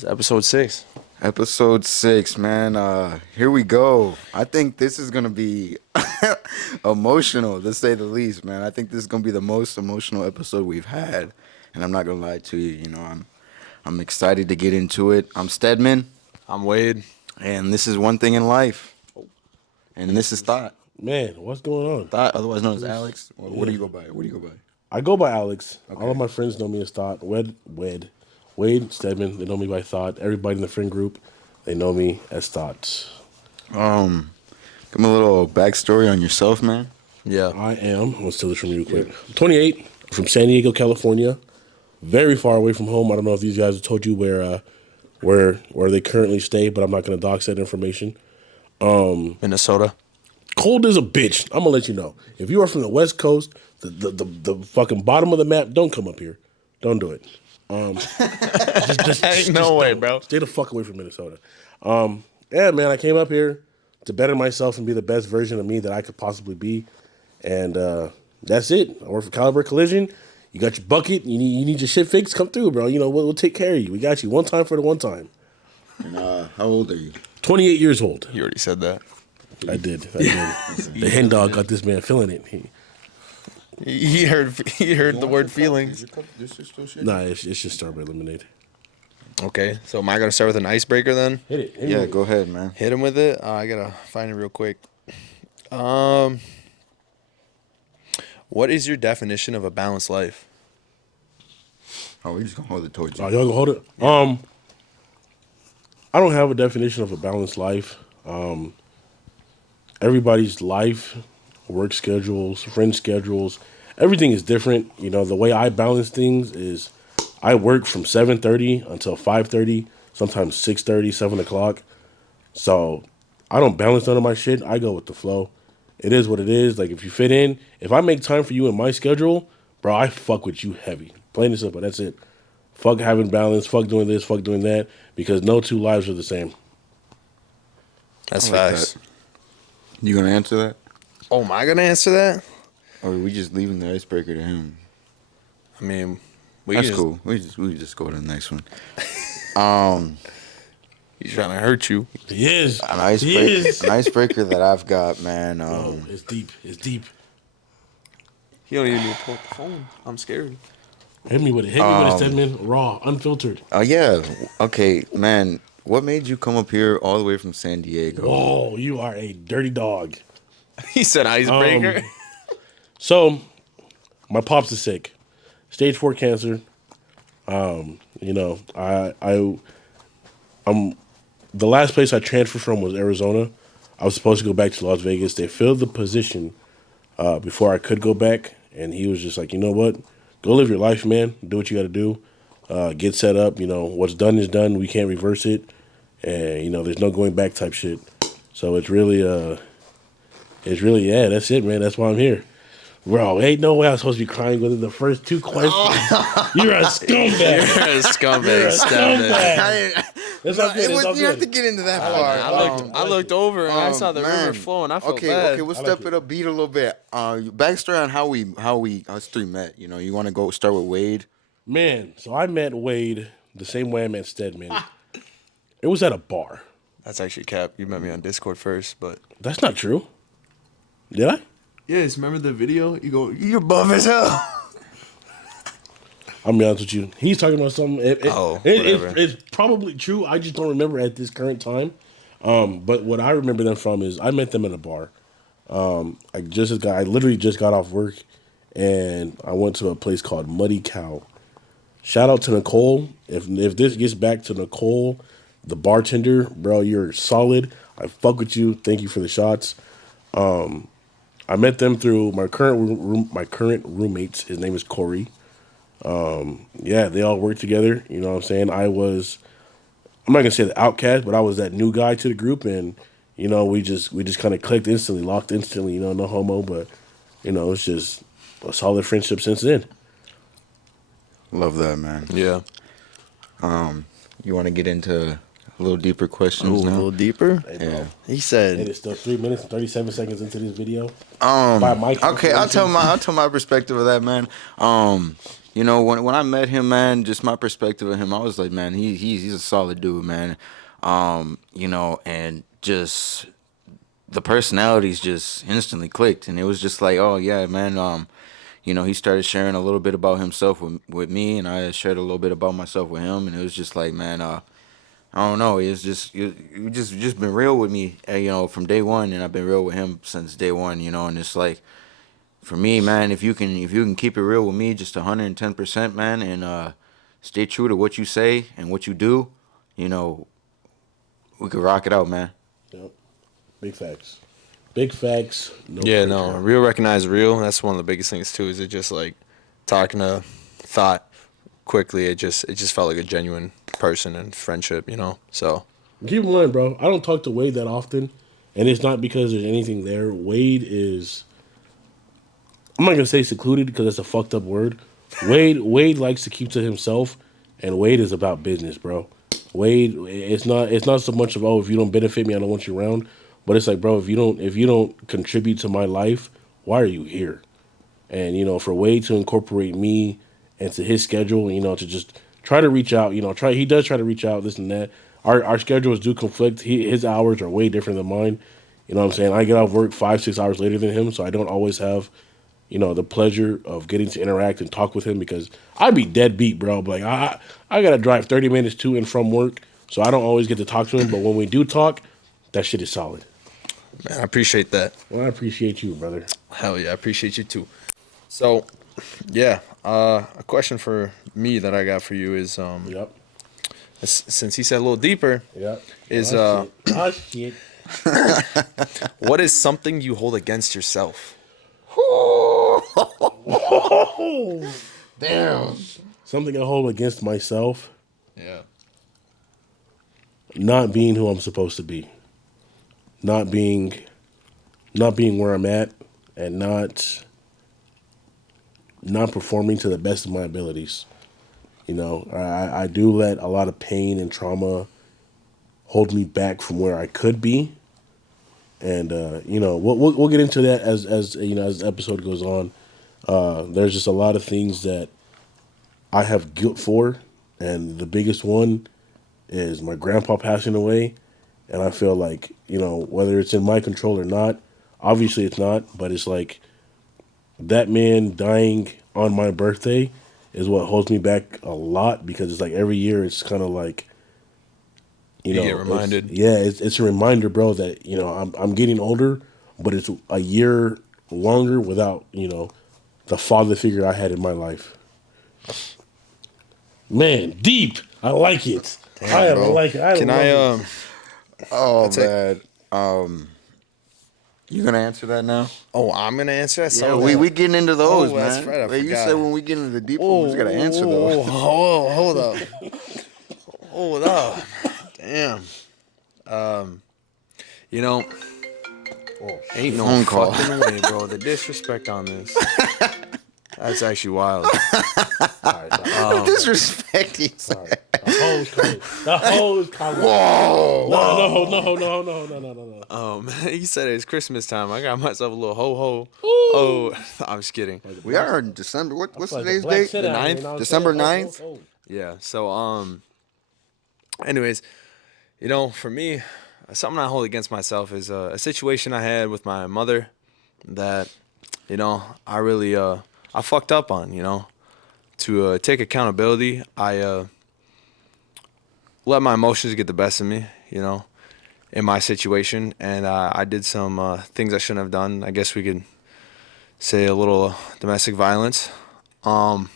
It's episode 6. Episode 6, man. Here we go. I think this is gonna be emotional, to say the least, man. I think this is gonna be the most emotional episode we've had, and I'm not gonna lie to you. I'm excited to get into it. I'm Stedman, I'm Wade. and this is One Thing in Life, and this is Thought. Man, what's going on? Thought, otherwise known as Alex. What do you go by? What do you go by? I go by Alex. Okay. All of my friends know me as Thought. Wade, Stedman, they know me by Thought. Everybody in the friend group, they know me as Thought. Give me a little backstory on yourself, man. Yeah. I'm gonna steal this from you quick. I'm 28, from San Diego, California. Very far away from home. I don't know if these guys have told you where they currently stay, but I'm not gonna dox that information. Minnesota. Cold as a bitch. I'm gonna let you know. If you are from the West Coast, the fucking bottom of the map, don't come up here. Don't do it. Ain't no way, don't. bro. Stay the fuck away from Minnesota. Yeah, man, I came up here to better myself and be the best version of me that I could possibly be, and that's it. I work for Caliber Collision. You got your bucket. You need your shit fixed. Come through, bro. You know we'll take care of you. We got you one time for the one time. And how old are you? 28 years old. You already said that. I did. The hen dog got this man feeling it. He heard the word feelings. Nah, it's just Strawberry Lemonade. Okay, so am I gonna start with an icebreaker then? Hit it. Yeah, go ahead, man. Hit him with it. I gotta find it real quick. What is your definition of a balanced life? Oh, we just gonna hold it towards you. Oh, y'all gonna hold it? I don't have a definition of a balanced life. Everybody's life, work schedules, friend schedules, everything is different. You know, the way I balance things is I work from 7:30 until 5:30, sometimes 6:30, 7 o'clock. So I don't balance none of my shit. I go with the flow. It is what it is. Like, if you fit in, if I make time for you in my schedule, bro, I fuck with you heavy. Plain and simple. That's it. Fuck having balance. Fuck doing this. Fuck doing that. Because no two lives are the same. That's I like facts. that. You gonna answer that? Oh, am I gonna answer that? Or are we just leaving the icebreaker to him? I mean, That's cool. We just go to the next one. He's trying to hurt you. He is. An icebreaker that I've got, man. It's deep. It's deep. He don't even need to pull up the phone. I'm scared. Hit me with it. Hit me with it, Stedman. Raw, unfiltered. Oh yeah. Okay, man. What made you come up here all the way from San Diego? Whoa, you are a dirty dog. He said icebreaker. So, my pops is sick. Stage 4 cancer. I'm the last place I transferred from was Arizona. I was supposed to go back to Las Vegas. They filled the position before I could go back, and he was just like, you know what? Go live your life, man. Do what you got to do. Get set up. You know, what's done is done. We can't reverse it. And, you know, there's no going back type shit. So it's really, yeah, that's it, man. That's why I'm here. Bro, ain't no way I was supposed to be crying within the first 2 questions. You're a scumbag. You're a scumbag. Scumbag. It's all good. It's all You have to good. get into that far. I looked over and I saw the river man. flowing. I felt Okay, bad. okay, we'll step it up, beat a little bit. Backstory on how we us three met. You know, you want to go start with Wade? Man, so I met Wade the same way I met Stedman. It was at a bar. That's actually cap. You met me on Discord first, but That's not true. Did I? yes, remember the video? You go, you're buff as hell. I'll be honest with you. He's talking about something. Whatever. It's probably true. I just don't remember at this current time. But what I remember them from is I met them at a bar. I literally just got off work, and I went to a place called Muddy Cow. Shout out to Nicole. If this gets back to Nicole, the bartender, bro, you're solid. I fuck with you. Thank you for the shots. I met them through my current roommates. His name is Corey. Yeah, they all work together. You know what I'm saying? I'm not gonna say the outcast, but I was that new guy to the group, and you know, we just kind of clicked instantly, locked instantly. You know, no homo, but you know, it's just a solid friendship since then. Love that, man. Yeah. You want to get into a little deeper questions Ooh, a now? little deeper. Yeah. He And said, it's still 3 minutes and 37 seconds into this video. Okay, I'll tell my perspective of that, man. You know, when I met him, man, just my perspective of him, I was like, man, he's a solid dude, man. You know, and just the personalities just instantly clicked, and it was just like, oh yeah, man. You know, he started sharing a little bit about himself with me, and I shared a little bit about myself with him, and it was just like, man, I don't know, it's just you just been real with me, you know, from day one, and I've been real with him since day one, you know, and it's like for me, man, if you can keep it real with me, just 110%, man, and stay true to what you say and what you do, you know, we could rock it out, man. Yep. Big facts. Big facts. No Yeah, no, printer. real recognize real. That's one of the biggest things too. Is it just like talking to thought quickly? It just felt like a genuine person and friendship, you know. So Keep in mind, bro. I don't talk to Wade that often, and it's not because there's anything there. Wade is. I'm not gonna say secluded because that's a fucked up word. Wade likes to keep to himself, and Wade is about business, bro. Wade, it's not so much of, oh, if you don't benefit me, I don't want you around. But it's like, bro, if you don't contribute to my life, why are you here? And for Wade to incorporate me into his schedule, to just try to reach out, he does try to reach out, this and that. Our schedules do conflict. His hours are way different than mine. You know what I'm saying? I get off work 5, 6 hours later than him, so I don't always have the pleasure of getting to interact and talk with him because I'd be dead beat, bro. Like I gotta drive 30 minutes to and from work, so I don't always get to talk to him. But when we do talk, that shit is solid. man, I appreciate that. Well, I appreciate you, brother. Hell yeah, I appreciate you too. So yeah, a question for me that I got for you is Yep. since he said a little deeper, Yep. is Oh shit. Oh shit. what is something you hold against yourself? Damn. Something I hold against myself, Yeah. not being who I'm supposed to be, not being, not being where I'm at, and not performing to the best of my abilities. I do let a lot of pain and trauma hold me back from where I could be, and we'll get into that as the episode goes on. There's just a lot of things that I have guilt for, and the biggest one is my grandpa passing away, and I feel like whether it's in my control or not, obviously it's not, but it's like that man dying on my birthday is what holds me back a lot because it's like every year it's kind of like You get reminded. it's a reminder, bro, that I'm getting older, but it's a year longer without the father figure I had in my life. Man, deep. I like it. I bro. like it. I Can love I it. Oh That's it. man. You gonna answer that now? Oh, I'm gonna answer that. Yeah, So we getting into those, Oh, that's man. right, I Wait, you forgot. said when we get into the deep one, we just gotta answer Oh, those. hold up. Hold up. Damn. You know, ain't no Phone call. fucking way, bro. The disrespect on this. That's actually wild. Disrespecting. The hoes calling. The hoes calling. Whoa. No. He said it's Christmas time. I got myself a little ho ho. Ooh. Oh, I'm just kidding. We are in December. What's Like a today's black date? sit The down here, 9th? you know what I'm December saying? 9th? Yeah. So anyways, for me, something I hold against myself is a situation I had with my mother that, I really I fucked up on. To take accountability, I let my emotions get the best of me. In my situation, and I did some things I shouldn't have done. I guess we could say a little domestic violence, and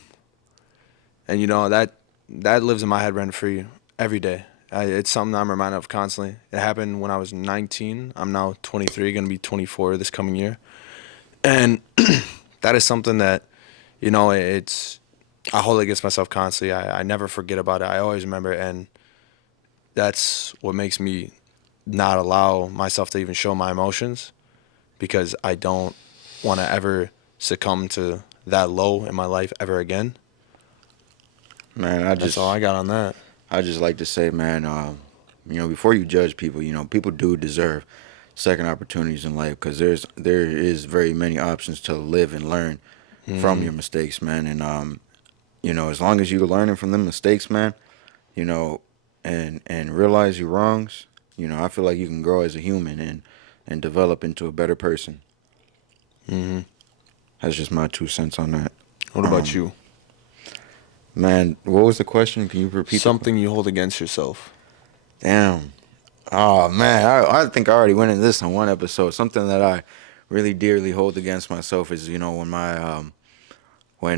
that lives in my head rent free every day. It's something I'm reminded of constantly. It happened when I was 19. I'm now 23, gonna be 24 this coming year, and that is something that it's I hold it against myself constantly. I never forget about it. I always remember it, and that's what makes me not allow myself to even show my emotions because I don't want to ever succumb to that low in my life ever again. Man, That's all I got on that. I just like to say, man, before you judge people, people do deserve second opportunities in life because there is very many options to live and learn from your mistakes, man. And as long as you're learning from them mistakes, man, you know, and realize your wrongs, I feel like you can grow as a human and develop into a better person. Mm-hmm. That's just my 2 cents on that. What about you? Man, what was the question? Can you repeat the question? Something you hold against yourself. Damn. Oh man, I think I already went into this on one episode. Something that I really dearly hold against myself is, when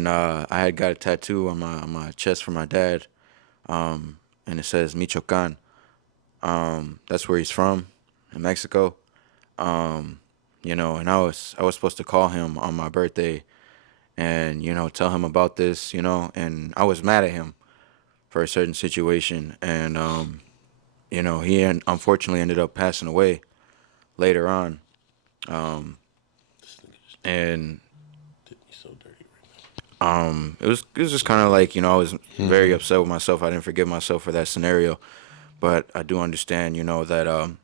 I had got a tattoo on my chest for my dad, and it says Michoacan. That's where he's from, in Mexico. And I was supposed to call him on my birthday and tell him about this, and I was mad at him for a certain situation, and unfortunately ended up passing away later on. And Did me so dirty it was just kind of like I was very Mm-hmm. upset with myself. I didn't forgive myself for that scenario, but I do understand, that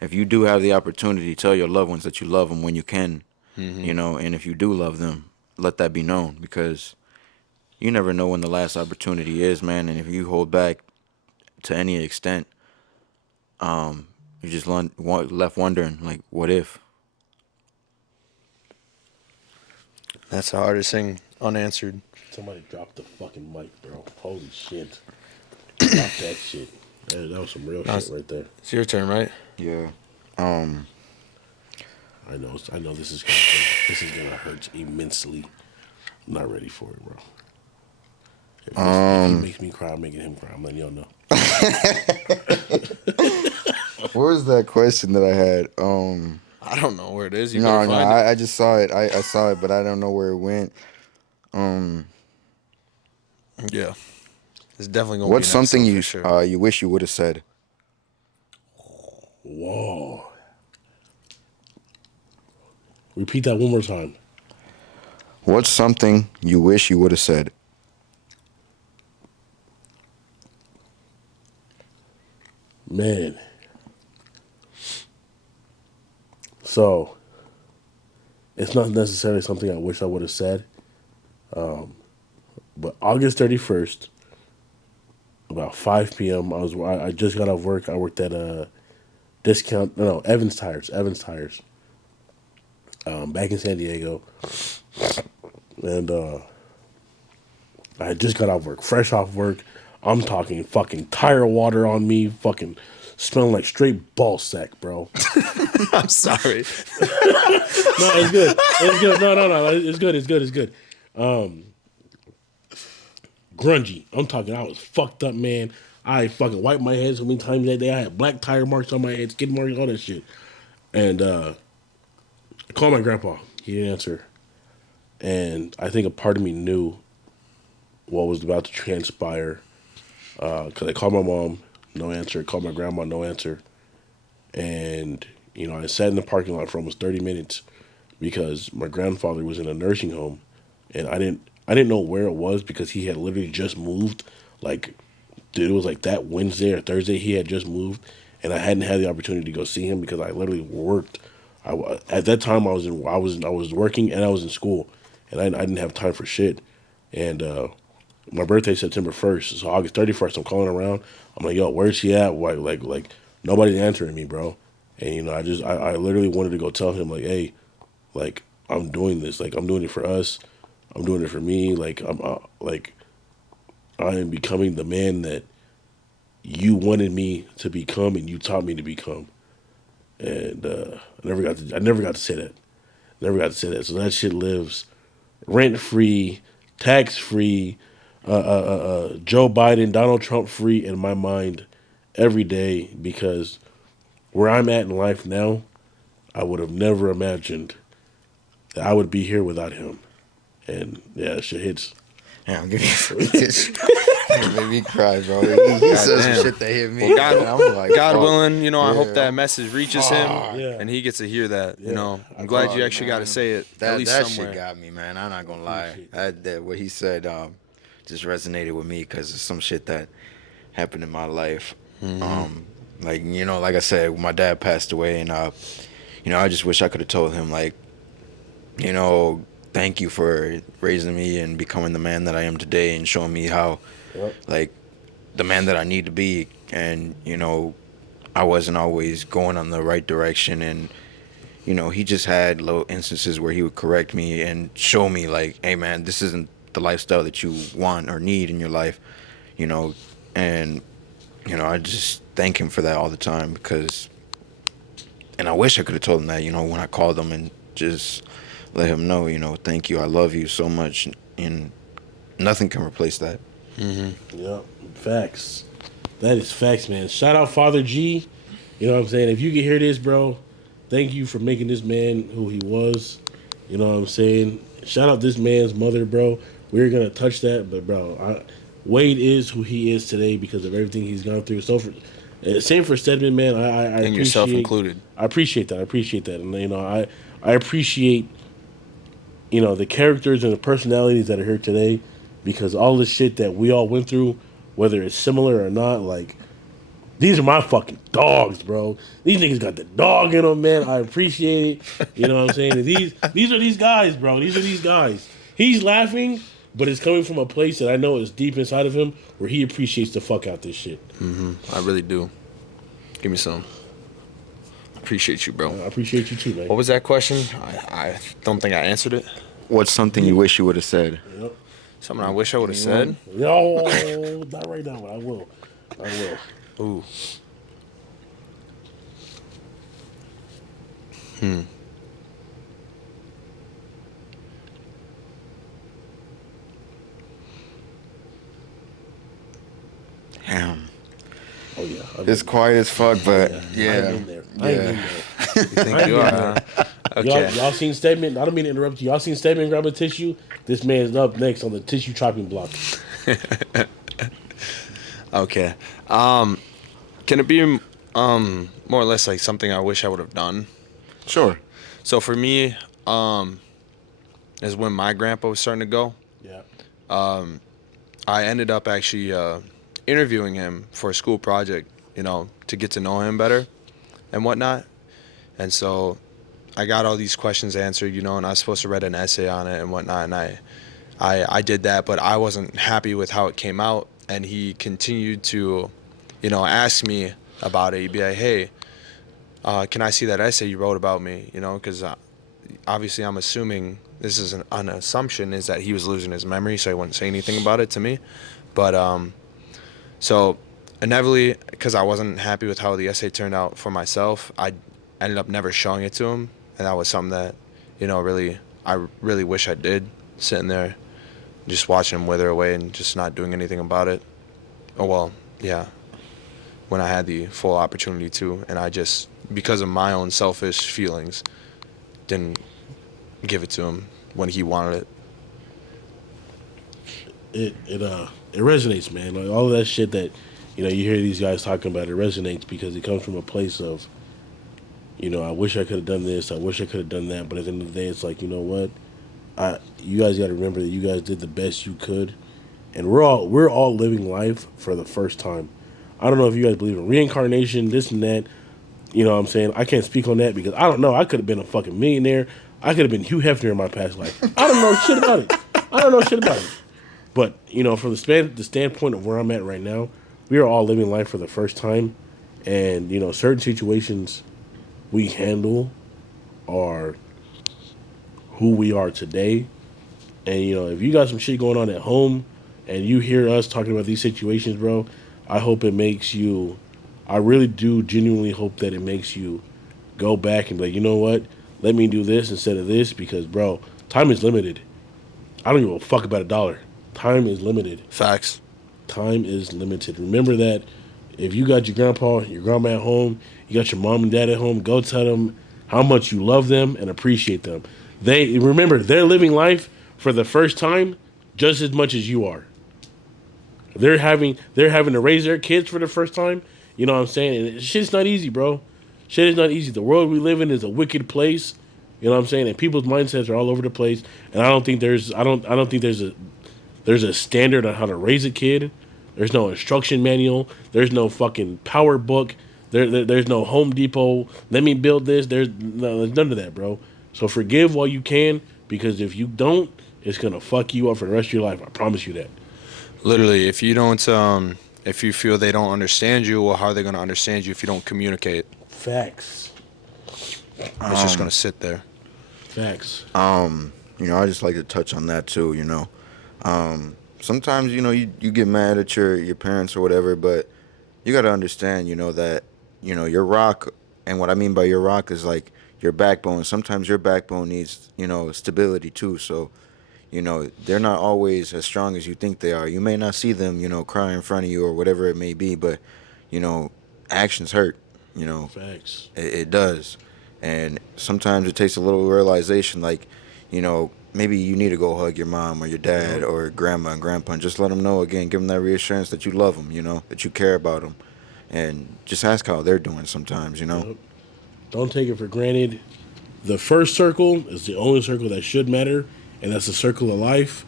if you do have the opportunity, tell your loved ones that you love them when you can, Mm-hmm. and if you do love them, let that be known because you never know when the last opportunity is, man. And if you hold back to any extent, you just left wondering, like, what if? That's the hardest thing unanswered. Somebody dropped the fucking mic, bro. Holy shit. Drop that shit. That was some real Now shit right there. it's your turn, right? Yeah. I know this is gonna hurt immensely. I'm not ready for it, bro. If he makes me cry, I'm making him cry. I'm letting y'all know. What was that question that I had? I don't know where it is. You No, better no, find it. I just saw it. I saw it, but I don't know where it went. Yeah. It's definitely gonna be What's an something episode you for sure. you wish you would have said? Whoa. Repeat that one more time. What's something you wish you would have said? Man. So, it's not necessarily something I wish I would have said. But August 31st, about 5 p.m., I just got off work. I worked at a discount, no, Evans Tires. Evans Tires. Back in San Diego. And I had just got off work, fresh off work. I'm talking fucking tire water on me, fucking smelling like straight ball sack, bro. I'm sorry. No, it's good. It's good. No. It's good. It's good. It's good. Grungy. I'm talking. I was fucked up, man. I fucking wiped my head so many times that day. I had black tire marks on my head, skid marks, all that shit. And I called my grandpa. He didn't answer. And I think a part of me knew what was about to transpire. Because I called my mom, no answer. Called my grandma, no answer. And, I sat in the parking lot for almost 30 minutes because my grandfather was in a nursing home. And I didn't know where it was because he had literally just moved. Like, dude, it was like that Wednesday or Thursday he had just moved. And I hadn't had the opportunity to go see him because I literally worked. At that time I was working and I was in school, and I didn't have time for shit. And my birthday's September 1st, so August 31st, I'm calling around. I'm like, yo, where's she at? Like nobody's answering me, bro. And I literally wanted to go tell him like, hey, like I'm doing this, like I'm doing it for us, I'm doing it for me, like I am becoming the man that you wanted me to become and you taught me to become. And I never got to say that. Never got to say that. So that shit lives rent free, tax free, Joe Biden, Donald Trump free in my mind every day because where I'm at in life now, I would have never imagined that I would be here without him. And yeah, that shit hits. Yeah, I'm giving you free tissue. It made me cry, bro. He said some damn. shit that hit me. Well, God, and I'm like, God fuck. willing, I hope Yeah, that message reaches him Yeah. and he gets to hear that. Yeah. I'm glad you Fuck, actually got to man. say it at That least that somewhere. shit got me, man. I'm not gonna lie. Appreciate That what he said just resonated with me because it's some shit that happened in my life. Like I said, my dad passed away, and I just wish I could have told him like, that thank you for raising me and becoming the man that I am today, and showing me how, Yep. like, the man that I need to be. And I wasn't always going on the right direction, and he just had little instances where he would correct me and show me, like, hey man, this isn't the lifestyle that you want or need in your life, you know, and I just thank him for that all the time, because, and I wish I could have told him that, when I called him, and just let him know, thank you, I love you so much, and nothing can replace that. Yep. Facts. That is facts, man. Shout out Father G. You know what I'm saying? If you can hear this, bro, thank you for making this man who he was. You know what I'm saying? Shout out this man's mother, bro. We're gonna touch that, but bro, Wade is who he is today because of everything he's gone through. So same for Stedman, man. I And yourself appreciate. included. I appreciate that. I appreciate that, and I appreciate the characters and the personalities that are here today, because all the shit that we all went through, whether it's similar or not, like these are my fucking dogs, bro. These niggas got the dog in them, man. I appreciate it. You know what I'm saying? And these are these guys, bro. These are these guys. He's laughing, but it's coming from a place that I know is deep inside of him, where he appreciates the fuck out this shit. I really do. Give me some. Appreciate you, bro. I appreciate you too, man. What was that question? I don't think I answered it. What's something you wish you would have said? Yep. Something I wish I would have said. Yo, not right now, but I will. I will. Ooh. Damn. Oh yeah. It's quiet as fuck, but I'm yeah. in there. I'm in there. You think you are, huh? Okay. Y'all seen Stedman? I don't mean to interrupt you. Y'all seen Stedman grab a tissue? This man's up next on the tissue chopping block. Okay. Can it be more or less like something I wish I would have done? Sure. So for me, is when my grandpa was starting to go. Yeah. I ended up actually interviewing him for a school project, to get to know him better and whatnot. And so I got all these questions answered, and I was supposed to write an essay on it and whatnot. And I did that, but I wasn't happy with how it came out. And he continued to, ask me about it. He'd be like, hey, can I see that essay you wrote about me? Because obviously I'm assuming, this is an assumption, is that he was losing his memory, so he wouldn't say anything about it to me. But so inevitably, because I wasn't happy with how the essay turned out for myself, I ended up never showing it to him, and that was something that, I really wish I did, sitting there, just watching him wither away and just not doing anything about it. Oh well, yeah, when I had the full opportunity to, and I just, because of my own selfish feelings, didn't give it to him when he wanted it. It resonates, man. Like all of that shit that you hear these guys talking about, it resonates because it comes from a place of I wish I could have done this, I wish I could have done that, but at the end of the day, it's like, you know what, you guys got to remember that you guys did the best you could, and we're all living life for the first time. I don't know if you guys believe in reincarnation, this and that. You know what I'm saying? I can't speak on that because I don't know. I could have been a fucking millionaire. I could have been Hugh Hefner in my past life. I don't know shit about it. I don't know shit about it. But, from the standpoint of where I'm at right now, we are all living life for the first time. And, certain situations we handle are who we are today. And, if you got some shit going on at home and you hear us talking about these situations, bro, I hope it makes you, I really do genuinely hope that it makes you go back and be like, you know what? Let me do this instead of this because, bro, time is limited. I don't give a fuck about a dollar. Time is limited. Facts. Time is limited. Remember that if you got your grandpa, your grandma at home, you got your mom and dad at home, go tell them how much you love them and appreciate them. Remember, they're living life for the first time just as much as you are. They're having to raise their kids for the first time. You know what I'm saying? And shit's not easy, bro. Shit is not easy. The world we live in is a wicked place. You know what I'm saying? And people's mindsets are all over the place. And I don't think there's a standard on how to raise a kid. There's no instruction manual. There's no fucking power book. There's no Home Depot. Let me build this. There's none of that, bro. So forgive while you can. because if you don't, it's gonna fuck you up for the rest of your life. I promise you that. Literally, if you don't, if you feel they don't understand you, well, how are they gonna understand you if you don't communicate? Facts. It's just gonna sit there. Facts. I just like to touch on that too. Sometimes you get mad at your parents or whatever, but you got to understand, that your rock, and what I mean by your rock is like your backbone. Sometimes your backbone needs stability too. So they're not always as strong as you think they are. You may not see them cry in front of you or whatever it may be, but you know actions hurt. You know Facts. it does. And sometimes it takes a little realization, like, maybe you need to go hug your mom or your dad Yep. or grandma and grandpa and just let them know again, give them that reassurance that you love them, that you care about them. And just ask how they're doing sometimes. Yep. Don't take it for granted. The first circle is the only circle that should matter, and that's the circle of life.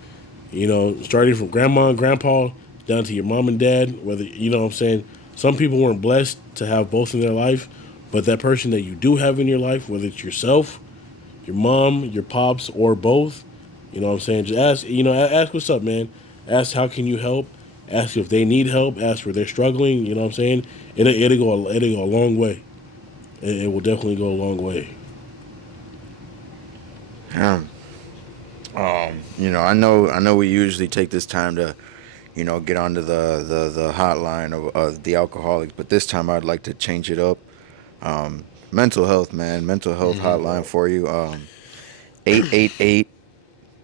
Starting from grandma and grandpa down to your mom and dad, whether, what I'm saying, some people weren't blessed to have both in their life, but that person that you do have in your life, whether it's yourself, your mom, your pops, or both, what I'm saying, just ask, ask what's up, man. Ask how can you help. Ask if they need help. Ask where they're struggling. You know what I'm saying? It'll go a long way. It will definitely go a long way. Yeah. I know we usually take this time to, get onto the hotline of the alcoholics, but this time I'd like to change it up. Mental health, man. Mental health hotline for you. 888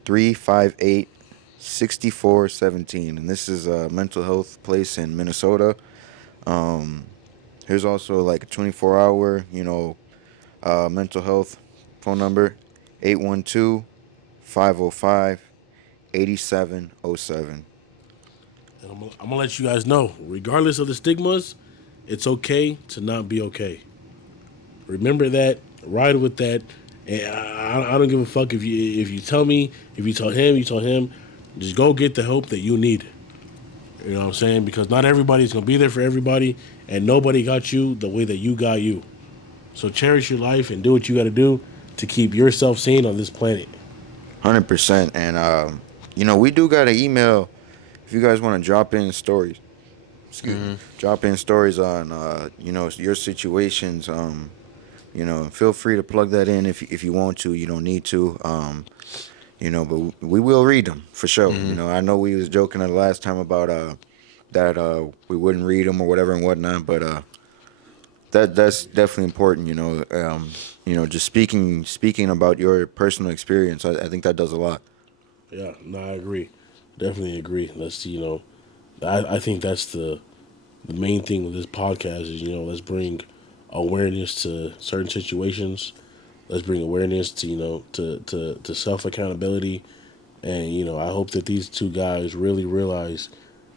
358 6417. And this is a mental health place in Minnesota. Here's also like a 24-hour, mental health phone number: 812-505-8707. And I'm gonna let you guys know, regardless of the stigmas, it's okay to not be okay. Remember that. Ride with that. And I don't give a fuck if you tell me, if you tell him, you tell him. Just go get the help that you need. You know what I'm saying? Because not everybody's gonna be there for everybody, and nobody got you the way that you got you. So cherish your life and do what you got to do to keep yourself sane on this planet. 100%. And, we do got an email if you guys want to drop in stories. Excuse me. Drop in stories on, your situations. Feel free to plug that in if you want to. You don't need to. But we will read them for sure. I know we was joking the last time about that we wouldn't read them or whatever and whatnot, but that's definitely important. Just speaking about your personal experience. I think that does a lot. Yeah, no, I agree. Definitely agree. Let's see, I think that's the main thing with this podcast is, let's bring awareness to certain situations. Let's bring awareness to, to self accountability. And, I hope that these two guys really realize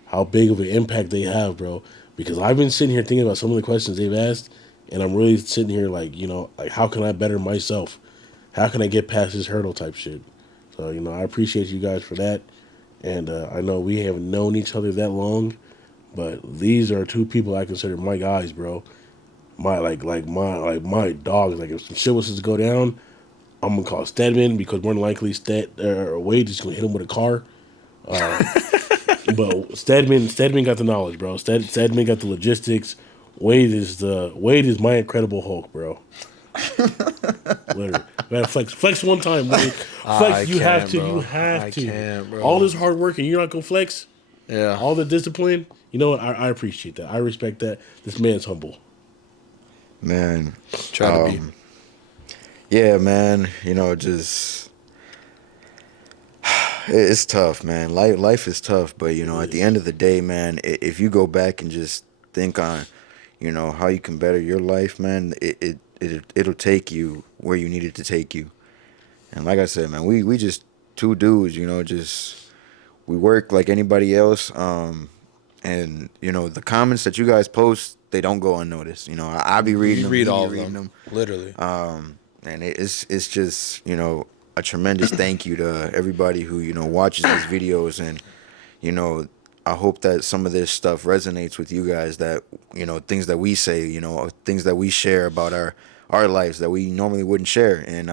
how big of an impact they have, bro. Because I've been sitting here thinking about some of the questions they've asked, and I'm really sitting here like, like how can I better myself? How can I get past this hurdle type shit? So, I appreciate you guys for that. And I know we haven't known each other that long, but these are two people I consider my guys, bro. My dogs. Like if some shit was to go down, I'm gonna call Stedman because more than likely Wade is gonna hit him with a car. But Stedman got the knowledge, bro. Stedman got the logistics. Wade is my Incredible Hulk, bro. Literally, gotta flex one time, Wade. I Flex, you have can't, to, bro. you have I to. can't, bro. All this hard work and you're not gonna flex. Yeah. All the discipline. You know what? I appreciate that. I respect that. This man's humble. Man, Try to be. yeah, man. Just it's tough, man. Life is tough, but at the end of the day, man, if you go back and just think on, how you can better your life, man, it'll take you where you need it to take you. And like I said, man, we just two dudes, just we work like anybody else. And the comments that you guys post, they don't go unnoticed. I be reading We them, read you be all of reading them. them. Literally. And it's just a tremendous thank you to everybody who watches these videos. And I hope that some of this stuff resonates with you guys, that things that we say, things that we share about our lives that we normally wouldn't share. And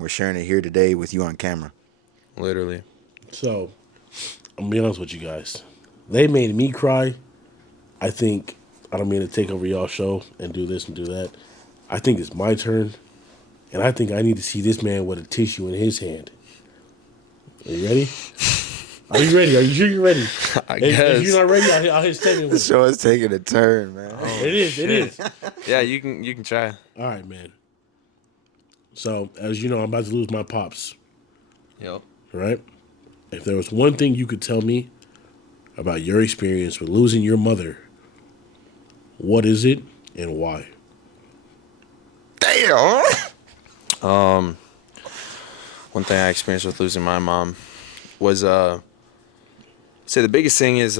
we're sharing it here today with you on camera. Literally. So, I'm gonna be honest with you guys. They made me cry. I think I don't mean to take over y'all show and do this and do that. I think it's my turn, and I think I need to see this man with a tissue in his hand. Are you ready? Are you ready? Are you sure you're ready? I If you're guess. not ready, I'll hit statement The with it. show is taking a turn, man. It is. It shit. is. Yeah, you can try. All right, man. So, as you know, I'm about to lose my pops. Yep. All right. If there was one thing you could tell me about your experience with losing your mother, what is it and why? Damn. One thing I experienced with losing my mom was say the biggest thing is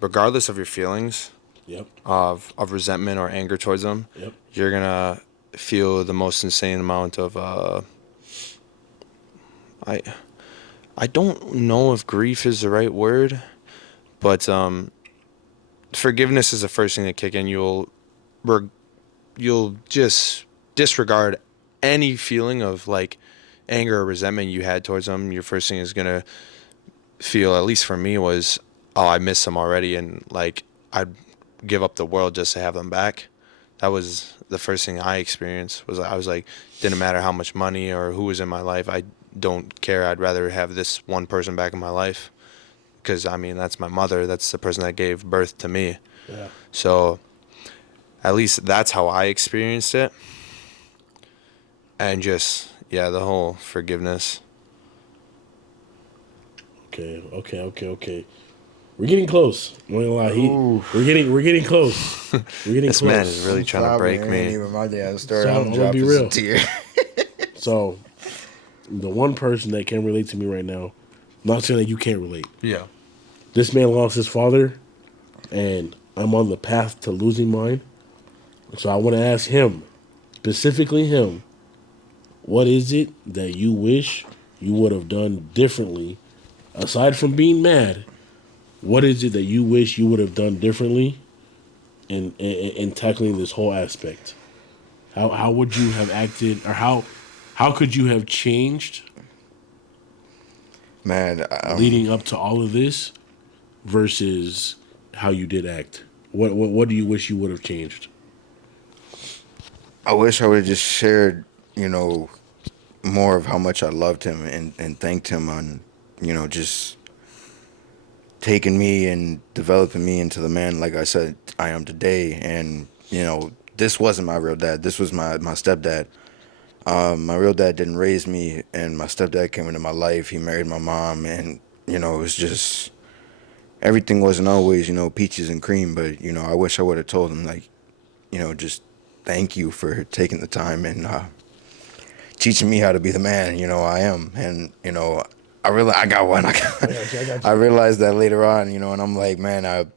regardless of your feelings Yep. of resentment or anger towards them, Yep. you're gonna feel the most insane amount of I I don't know if grief is the right word, but forgiveness is the first thing to kick in. Re- you'll just disregard any feeling of like anger or resentment you had towards them. Your first thing is gonna feel, at least for me, was, oh, I miss them already, and like I'd give up the world just to have them back. That was the first thing I experienced. Was I was like, didn't matter how much money or who was in my life. I don't care. I'd rather have this one person back in my life, because I mean that's my mother. That's the person that gave birth to me. Yeah. So at least that's how I experienced it. And just, yeah, the whole forgiveness. Okay. We're getting close. I'm not gonna lie. We're getting close. We're getting This close. man is really trying to break Ain't me. even my damn story. So, I'm I'm gonna be dropping real. some tears. So, the one person that can relate to me right now, not saying that you can't relate. Yeah. This man lost his father, and I'm on the path to losing mine. So I want to ask him, specifically him, what is it that you wish you would have done differently, aside from being mad? What is it that you wish you would have done differently in tackling this whole aspect? How would you have acted, or how could you have changed Man, leading up to all of this versus how you did act? What do you wish you would have changed? I wish I would have just shared, you know, more of how much I loved him and thanked him on, just taking me and developing me into the man, like I said, I am today. And, this wasn't my real dad. This was my stepdad. My real dad didn't raise me, and my stepdad came into my life. He married my mom, and, it was just, everything wasn't always, peaches and cream. But, I wish I would have told him, like, just thank you for taking the time and teaching me how to be the man, I am. And, I got one. I realized that later on, and I'm like, man,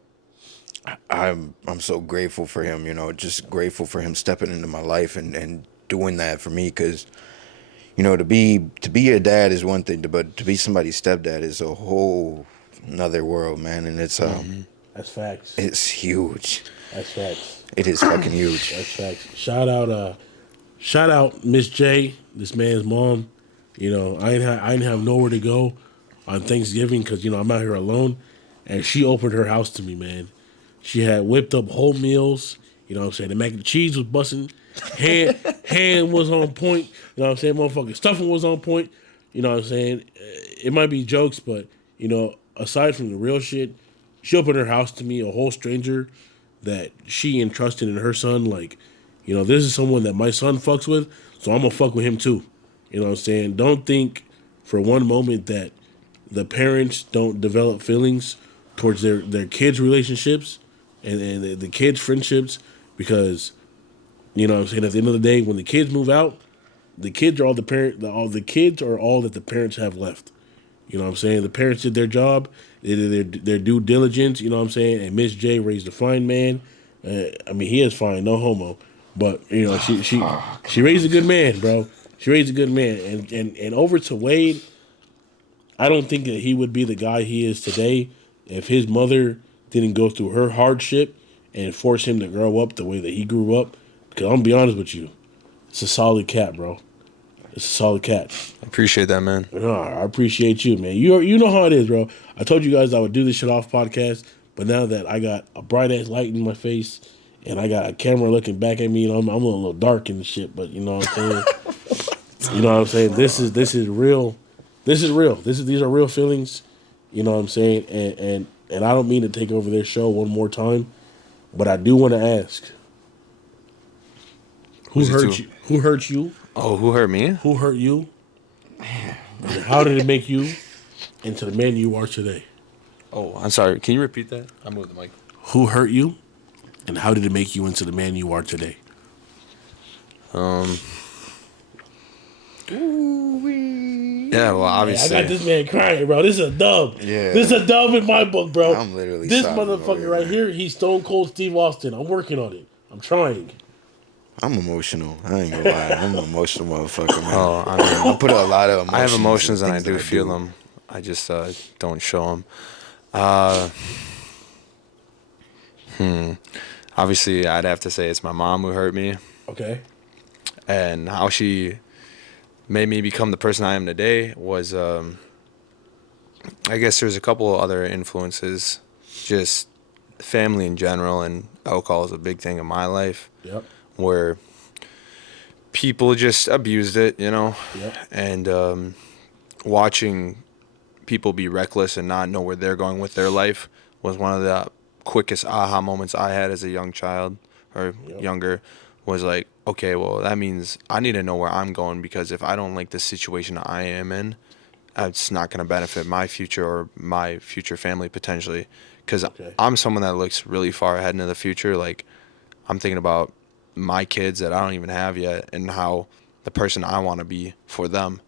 I'm so grateful for him, just grateful for him stepping into my life and doing that for me. Because, to be a dad is one thing, but to be somebody's stepdad is a whole another world, man. And That's facts. it's huge. That's facts. It is fucking huge. That's facts. Shout out Miss J, this man's mom. I didn't have nowhere to go on Thanksgiving because I'm out here alone, and she opened her house to me, man. She had whipped up whole meals. You know what I'm saying? The mac and cheese was busting. Hand was on point. You know what I'm saying? Motherfucking stuffing was on point. You know what I'm saying? It might be jokes, but aside from the real shit, she opened her house to me, a whole stranger that she entrusted in her son. Like, this is someone that my son fucks with, so I'm gonna fuck with him too. You know what I'm saying? Don't think for one moment that the parents don't develop feelings towards their kids' relationships and the kids' friendships, because you know what I'm saying, at the end of the day, when the kids move out, the kids are all the kids are all that the parents have left. You know what I'm saying? The parents did their job, they did their due diligence, you know what I'm saying? And Miss J raised a fine man. I mean, he is fine, no homo. But, she raised a good man, bro. She raised a good man. And over to Wade, I don't think that he would be the guy he is today if his mother didn't go through her hardship and force him to grow up the way that he grew up. Because I'm gonna be honest with you, it's a solid cat, bro. It's a solid catch. I appreciate that, man. No, I appreciate you, man. You know how it is, bro. I told you guys I would do this shit off podcast, but now that I got a bright ass light in my face and I got a camera looking back at me, you know, I'm a little dark and shit, but you know what I'm saying? You know what I'm saying? This is real. This is real. These are real feelings. You know what I'm saying? And I don't mean to take over this show one more time, but I do want to ask. Who Who's it hurt to? you? Who hurt you? Oh, who hurt me? Who hurt you? And how did it make you into the man you are today? Oh, I'm sorry. Can you repeat that? I moved the mic. Who hurt you? And how did it make you into the man you are today? Yeah, well, I obviously. got this man crying, bro. This is a dub. Yeah. This is a dub in my book, bro. I'm literally this sobbing over motherfucker here, right man. here. He's Stone Cold Steve Austin. I'm working on it. I'm trying. I'm emotional. I ain't gonna lie. I'm an emotional motherfucker, man. Oh, I mean, I put a lot of emotions. I have emotions and I things do that feel them. I just don't show them. Obviously, I'd have to say it's my mom who hurt me, Okay. and how she made me become the person I am today was, I guess there's a couple of other influences, just family in general, and alcohol is a big thing in my life, Yep. where people just abused it, you know, Yep. and watching people be reckless and not know where they're going with their life was one of the quickest aha moments I had as a young child or younger. Was like, okay, well, that means I need to know where I'm going, because if I don't like the situation I am in, it's not going to benefit my future or my future family potentially. Because Okay. I'm someone that looks really far ahead into the future. Like, I'm thinking about my kids that I don't even have yet and how the person I want to be for them.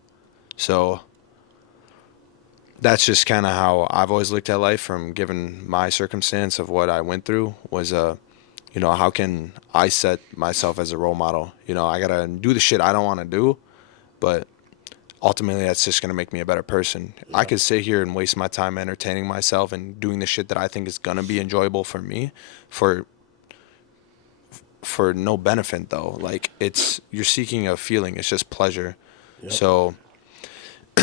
So that's just kind of how I've always looked at life, from given my circumstance of what I went through, was you know, how can I set myself as a role model? You know, I gotta do the shit I don't want to do, but ultimately that's just gonna make me a better person. I could sit here and waste my time entertaining myself and doing the shit that I think is gonna be enjoyable for me, for no benefit though. Like, it's, you're seeking a feeling. It's just pleasure. Yep. So,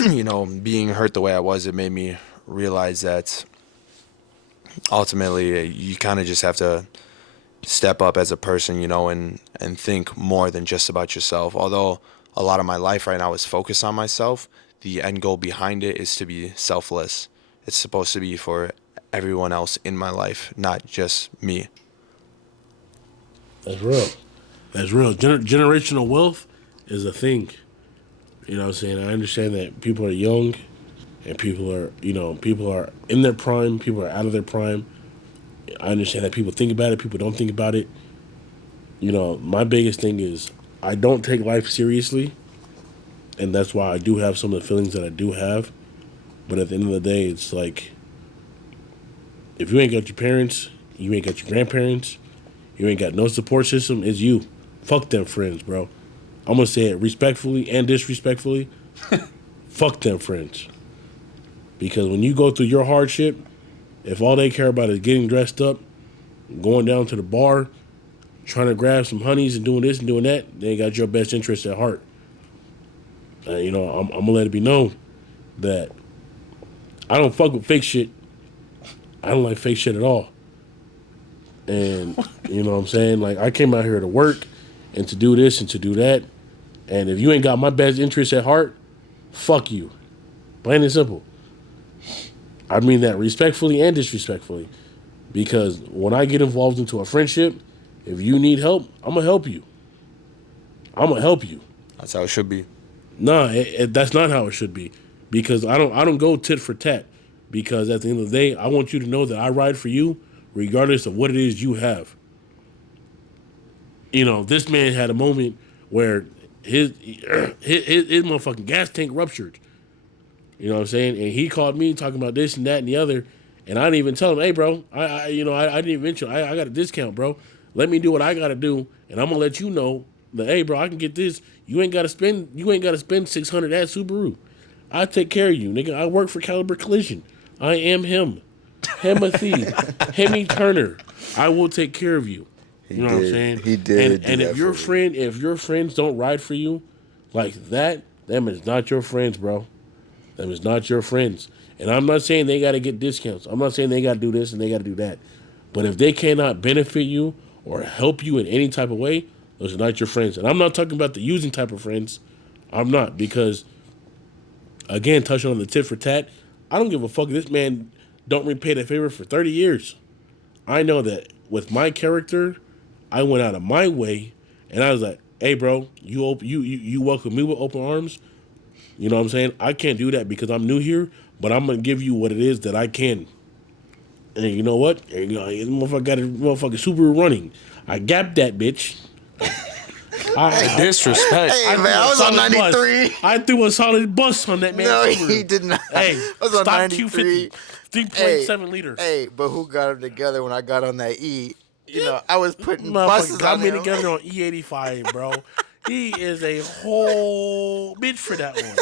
you know, being hurt the way I was, it made me realize that ultimately you kind of just have to step up as a person, you know, and think more than just about yourself. Although a lot of my life right now is focused on myself, the end goal behind it is to be selfless. It's supposed to be for everyone else in my life, not just me. That's real. That's real. Generational wealth is a thing. You know what I'm saying? I understand that people are young and people are, you know, people are in their prime, people are out of their prime. I understand that people think about it, people don't think about it. You know, my biggest thing is I don't take life seriously, and that's why I do have some of the feelings that I do have. But at the end of the day, it's like, if you ain't got your parents, you ain't got your grandparents, you ain't got no support system, it's you. Fuck them friends, bro. I'm gonna say it respectfully and disrespectfully. Fuck them friends. Because when you go through your hardship, if all they care about is getting dressed up, going down to the bar, trying to grab some honeys and doing this and doing that, they ain't got your best interest at heart. You know, I'm gonna let it be known that I don't fuck with fake shit. I don't like fake shit at all. And you know what I'm saying? Like, I came out here to work and to do this and to do that. And if you ain't got my best interest at heart, fuck you. Plain and simple. I mean that respectfully and disrespectfully. Because when I get involved into a friendship, if you need help, I'm gonna help you. I'm gonna help you. That's how it should be. Nah, that's not how it should be. Because I don't go tit for tat. Because at the end of the day, I want you to know that I ride for you regardless of what it is you have. You know, this man had a moment where his motherfucking gas tank ruptured. You know what I'm saying? And he called me talking about this and that and the other. And I didn't even tell him, hey, bro, I didn't even mention, I got a discount, bro. Let me do what I got to do. And I'm going to let you know that, hey, bro, I can get this. You ain't got to spend $600 at Subaru. I take care of you, nigga. I work for Caliber Collision. I am him. Himothy. Hemi Turner. I will take care of you. You know what I'm saying? He did. And if your friends don't ride for you like that, them is not your friends, bro. Them is not your friends. And I'm not saying they got to get discounts. I'm not saying they got to do this and they got to do that. But if they cannot benefit you or help you in any type of way, those are not your friends. And I'm not talking about the using type of friends. I'm not, because again, touching on the tit for tat, I don't give a fuck if this man don't repay that favor for 30 years. I know that with my character, I went out of my way and I was like, hey bro, you welcome me with open arms. You know what I'm saying? I can't do that because I'm new here, but I'm gonna give you what it is that I can. And you know what? And, you know, this motherfucker got a motherfucking Subaru running. I gapped that bitch. Disrespect. Hey, man, I was on 93. I threw a solid bus on that man. No, Subaru. he did not. Hey, I was on stock 93. Q50, 3.7 liter. Hey, but who got them together when I got on that E? You know, I was putting buses Motherfucker got on me him. together on E85, bro. He is a whole bitch for that one.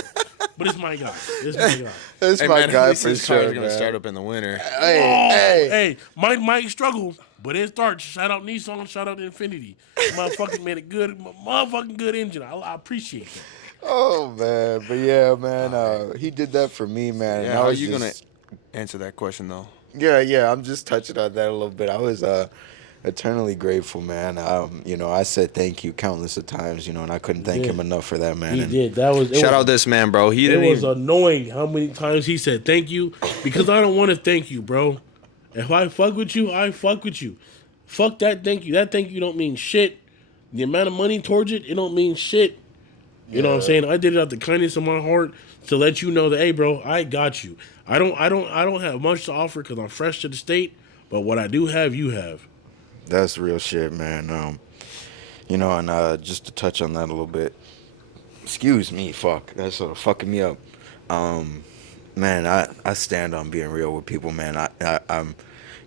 But it's my guy. It's my guy. That's Hey, my man, at guy least for his car's sure, gonna man. start up in the winter. Hey, Mike might struggle, but it starts. Shout out Nissan, shout out Infinity. Motherfucking made a motherfucking good engine. I appreciate that. Oh man, but yeah, man, he did that for me, man. And Yeah, I how are was you just, gonna answer that question though? yeah. I'm just touching on that a little bit. I was eternally grateful, man. You know, I said thank you countless of times, you know, and I couldn't thank him enough for that, man. He And did. That was Shout out this man, bro. He It didn't was even. annoying how many times he said thank you, because I don't want to thank you, bro. If I fuck with you, I fuck with you. Fuck that thank you. That thank you don't mean shit. The amount of money towards it, it don't mean shit. You know what I'm saying? I did it out the kindness of my heart to let you know that, hey, bro, I got you. I don't have much to offer because I'm fresh to the state, but what I do have, you have. that's real shit, man. You know, and just to touch on that a little bit. Excuse me, fuck. That's sort of fucking me up. Um, Man, I stand on being real with people, man. I'm,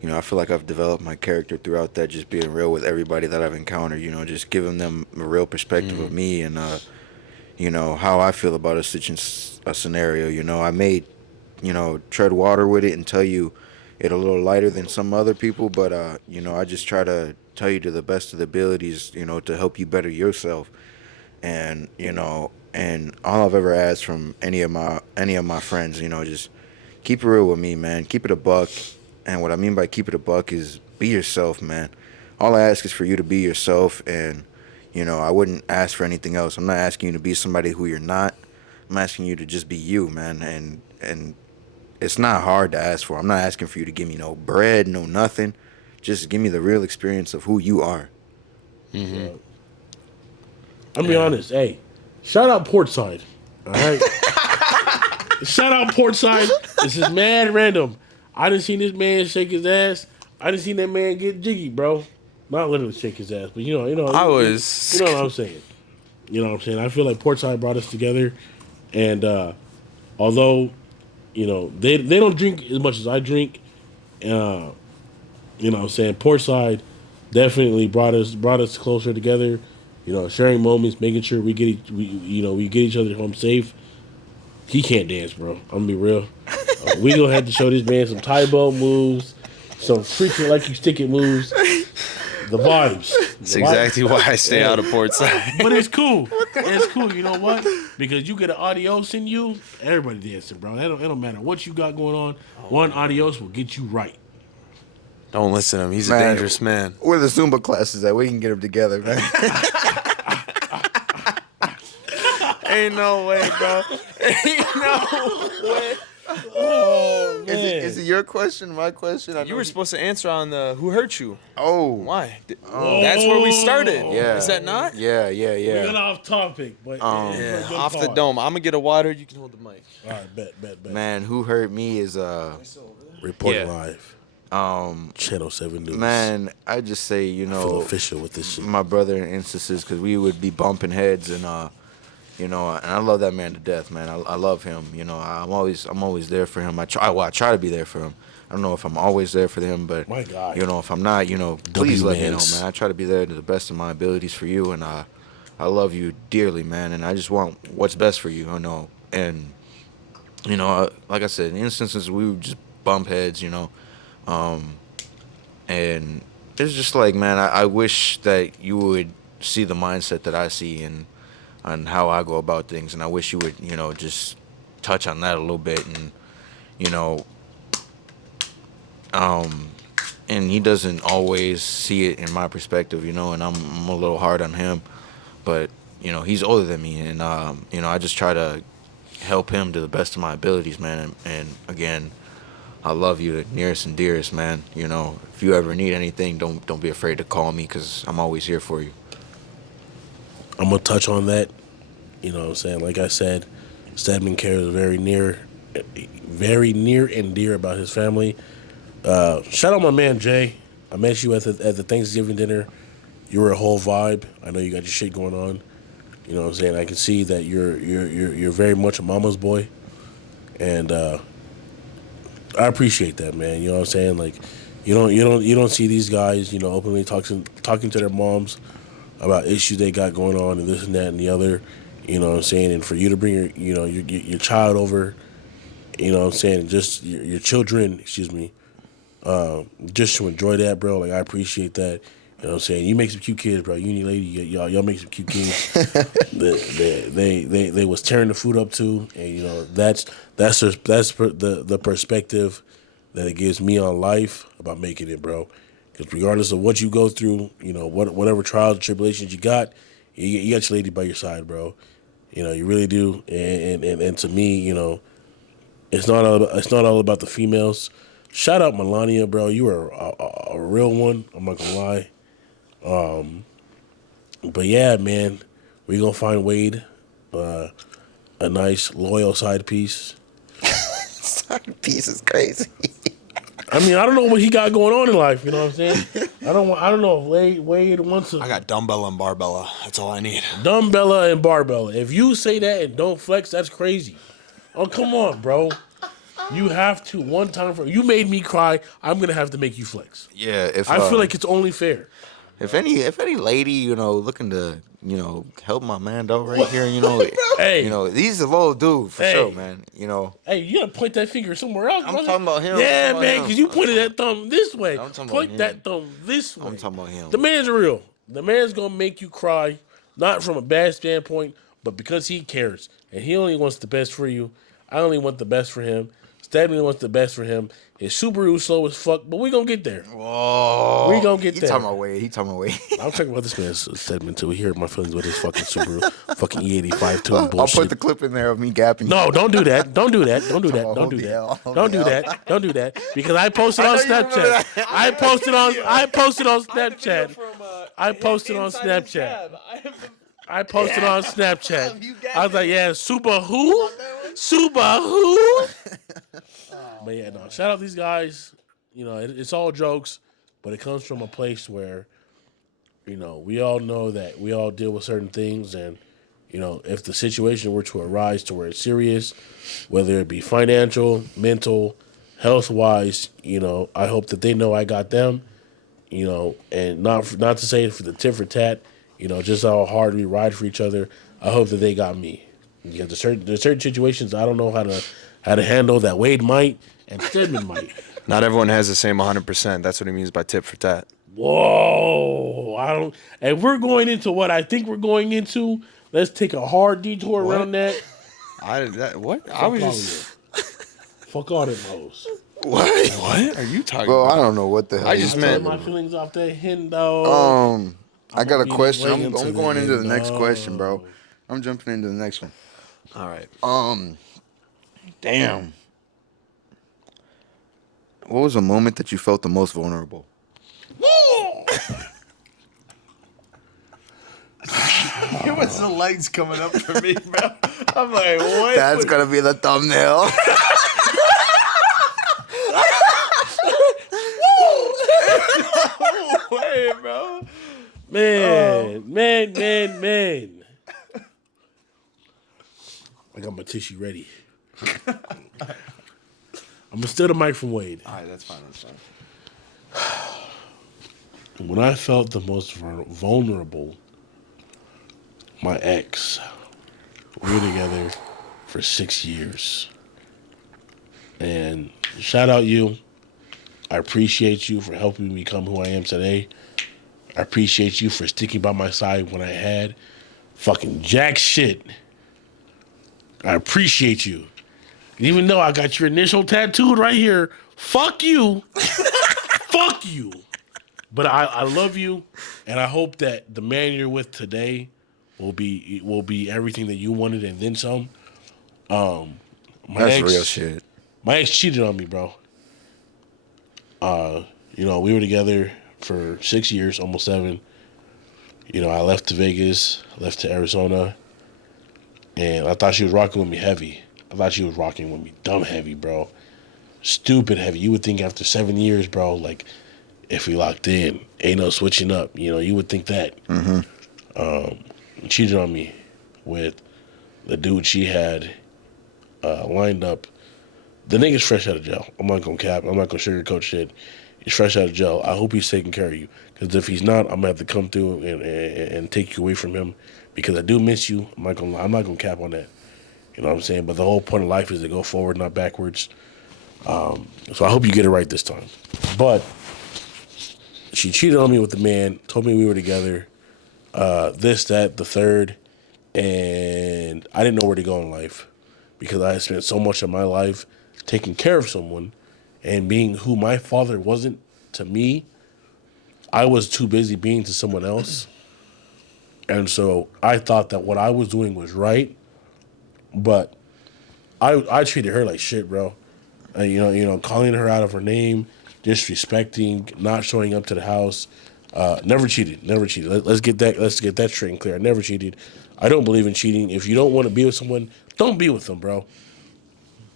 you know, I feel like I've developed my character throughout that, just being real with everybody that I've encountered. You know, just giving them a real perspective of me and you know, how I feel about a scenario. You know, I may, you know, tread water with it and tell you it a little lighter than some other people, but you know, I just try to tell you to the best of the abilities, you know, to help you better yourself. And you know, and all I've ever asked from any of my friends, you know, just keep it real with me, man. Keep it a buck. And what I mean by keep it a buck is be yourself, man. All I ask is for you to be yourself, and you know, I wouldn't ask for anything else. I'm not asking you to be somebody who you're not. I'm asking you to just be you, man. And it's not hard to ask for. I'm not asking for you to give me no bread, no nothing. Just give me the real experience of who you are. I'm be honest. Hey, shout out Portside. All right. Shout out Portside. This is mad random. I done seen this man shake his ass. I done seen that man get jiggy, bro. Not literally shake his ass, but I was. you know what I'm saying. You know what I'm saying. I feel like Portside brought us together, and although they don't drink as much as I drink, you know what I'm saying, Portside definitely brought us closer together. You know, sharing moments, making sure we get each other home safe. He can't dance, bro. I'm gonna be real. We gonna have to show this man some Taibo moves, some freaking like you stick it moves. The vibes. That's exactly why I stay out of port side. But it's cool. It's cool. You know what? Because you get an adios in you, everybody dancing, bro. It don't matter what you got going on. One adios will get you right. Don't listen to him. He's a Man, dangerous man. Where the Zumba classes at? We can get them together, man. Ain't no way, bro. Ain't no way. Oh man. Is it your question? My question? You were supposed to answer on the who hurt you. Oh, Why? That's where we started. Yeah. Is that not? yeah. We got off topic, but Yeah. good Off the call. dome. I'm gonna get a water. You can hold the mic. All right, bet. Man, who hurt me is Report Yeah. live. um Channel 7 News. man. I just say, you Feel know, official with this shit. my brother in instances, because we would be bumping heads, and you know, and I love that man to death, man. I love him. You know, I'm always there for him. I try to be there for him. I don't know if I'm always there for him, but My God. you know, if I'm not, you know, please let me know, W-mans. man. I try to be there to the best of my abilities for you, and I love you dearly, man. And I just want what's best for you, I know. And you know, like I said, in instances we would just bump heads, you know, and it's just like, man, I wish that you would see the mindset that I see, and on how I go about things, and I wish you would, just touch on that a little bit, and you know, and he doesn't always see it in my perspective, and I'm a little hard on him, but he's older than me, and I just try to help him to the best of my abilities, man. And again, I love you the nearest and dearest, man. If you ever need anything, don't be afraid to call me, because I'm always here for you. I'm gonna touch on that. You know what I'm saying? Like I said, Stedman cares very near and dear about his family. Shout out my man Jay. I met you at the Thanksgiving dinner. You were a whole vibe. I know you got your shit going on. You know what I'm saying? I can see that you're very much a mama's boy, and I appreciate that, man. You know what I'm saying? Like, you don't see these guys, openly talking to their moms about issues they got going on and this and that and the other. You know what I'm saying? And for you to bring your child over, you know what I'm saying, just your children, excuse me, just to enjoy that, bro. Like, I appreciate that. You know what I'm saying? You make some cute kids, bro. You and your lady, y'all make some cute kids. They was tearing the food up too, and that's the perspective that it gives me on life about making it, bro. Because regardless of what you go through, whatever trials and tribulations you got your lady by your side, bro. You really do. And to me, it's not all about the females. Shout out Melania, bro. You are a real one. I'm not gonna lie. But yeah, man, we gonna find Wade a nice loyal side piece. Side piece is crazy. I mean, I don't know what he got going on in life. You know what I'm saying? I don't know if Wade wants to. I got dumbbell and barbella. That's all I need. Dumbbella and barbella. If you say that and don't flex, that's crazy. Oh, come on, bro. You have to one time for you made me cry. I'm gonna have to make you flex. Yeah, I feel like it's only fair. if any lady, looking to, help my man out right here, Hey, he's a little dude for Hey. sure, man. hey, you gotta point that finger somewhere else. I'm brother. talking about him. Yeah, I'm talking man, about because him. you pointed that thumb this way. I'm talking Point about that him. thumb this way. I'm talking about him. The man's real. The man's gonna make you cry, not from a bad standpoint, but because he cares and he only wants the best for you. I only want the best for him. Stedman wants the best for him. His Subaru slow as fuck, but we gonna get there. Whoa. We gonna get He there. talking about Wade. He talking about Wade. I'm talking about this man's Stedman too. He hurt my feelings with his fucking Subaru, fucking E85 tune I'll bullshit. put the clip in there of me gapping. No, don't do that. Don't do that. Don't do that. Come on, Don't hold do the L, that. hold Don't the do L. that. Don't do that. Because I posted on know you remember Snapchat. that. I posted on Snapchat. I posted on Snapchat. I posted on Snapchat. I was like, yeah, Super who? Super who? But yeah, no. Shout out these guys. It's all jokes, but it comes from a place where, we all know that we all deal with certain things, and if the situation were to arise to where it's serious, whether it be financial, mental, health wise, I hope that they know I got them, and not to say it for the tit for tat, just how hard we ride for each other. I hope that they got me. Because there's certain situations I don't know how to handle that Wade might and Stedman might. Not everyone has the same 100%. That's what he means by tit for tat. Whoa, I don't. If we're going into what I think we're going into, let's take a hard detour around that. What? I Fuck was all just. of it. Fuck all that, Rose. What are you talking Bro, about? I don't know what the hell. I you just I meant- took my feelings off that Hendo. I got a beat his question. way I'm into going the into the next window. question, bro. I'm jumping into the next one. All right. Damn. What was a moment that you felt the most vulnerable? What's the lights coming up for me, bro? I'm like, what? That's gonna be the thumbnail. Way, bro. Man. I got my tissue ready. I'm gonna steal the mic from Wade. All right, that's fine. That's fine. When I felt the most vulnerable, my ex, we were together for 6 years. And shout out you. I appreciate you for helping me become who I am today. I appreciate you for sticking by my side when I had fucking jack shit. I appreciate you. Even though I got your initial tattooed right here, fuck you. Fuck you. But I love you, and I hope that the man you're with today will be everything that you wanted and then some. My That's ex, real shit. my ex cheated on me, bro. We were together for 6 years, almost 7. I left to Vegas, left to Arizona, and I thought she was rocking with me heavy. I thought she was rocking with me dumb heavy, bro. Stupid heavy. You would think after 7 years, bro, like if we locked in, ain't no switching up. You would think that. Cheated on me with the dude she had lined up. The nigga's fresh out of jail. I'm not gonna cap. I'm not gonna sugarcoat shit. He's fresh out of jail. I hope he's taking care of you. Because if he's not, I'm gonna have to come through and take you away from him. Because I do miss you. I'm not gonna lie. I'm not gonna cap on that. You know what I'm saying? But the whole point of life is to go forward, not backwards. So I hope you get it right this time. But she cheated on me with the man. Told me we were together. This, that, the third. And I didn't know where to go in life. Because I had spent so much of my life taking care of someone and being who my father wasn't to me. I was too busy being to someone else. And so I thought that what I was doing was right, but I treated her like shit, bro. Calling her out of her name, disrespecting, not showing up to the house. Never cheated, never cheated. Let's get that straight and clear. I never cheated. I don't believe in cheating. If you don't want to be with someone, don't be with them, bro.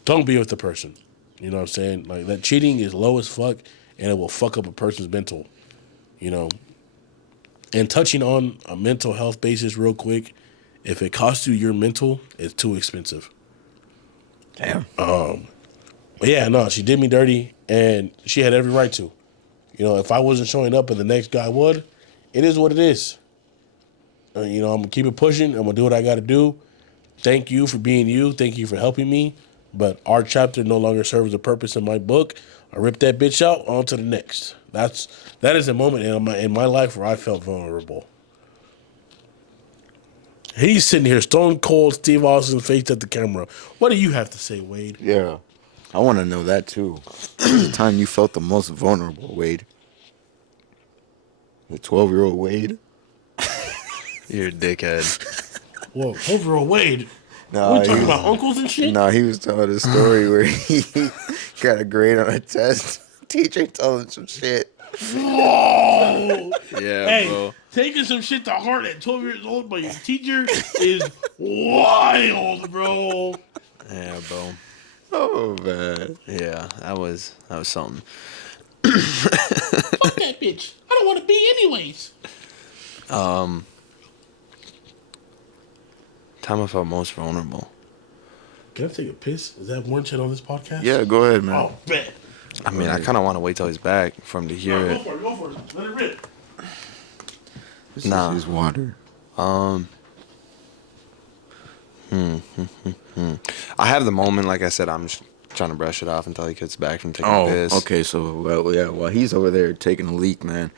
Don't be with the person. You know what I'm saying? Like, that cheating is low as fuck, and it will fuck up a person's mental. You know. And touching on a mental health basis real quick, if it costs you your mental, it's too expensive. Damn. But yeah, no, she did me dirty, and she had every right to. If I wasn't showing up and the next guy would, it is what it is. I'm going to keep it pushing. I'm going to do what I got to do. Thank you for being you. Thank you for helping me. But our chapter no longer serves a purpose in my book. I ripped that bitch out, on to the next. That is a moment in my life where I felt vulnerable. He's sitting here stone cold Steve Austin face at the camera. What do you have to say, Wade? Yeah. I want to know that too. The time you felt the most vulnerable, Wade. The 12-year-old Wade. You're a dickhead. Whoa, overall, Wade. Nah, We talking about uncles and shit? Nah, he was telling a story where he got a grade on a test. Teacher told him some shit. Whoa! Yeah, Hey, bro. taking some shit to heart at 12 years old by your teacher is wild, bro. Yeah, bro. Oh man. Yeah, that was something. Fuck that bitch. I don't want to be anyways. Time I felt most vulnerable. Can I take a piss? Is that warranted on this podcast? Yeah, go ahead, man. Oh, bet. I mean, I kind of want to wait till he's back for him to hear No, it. go for it. Let it rip. This Nah. is his water. I have the moment, like I said, I'm just trying to brush it off until he gets back from taking a Oh, piss. okay. So, while he's over there taking a leak, man.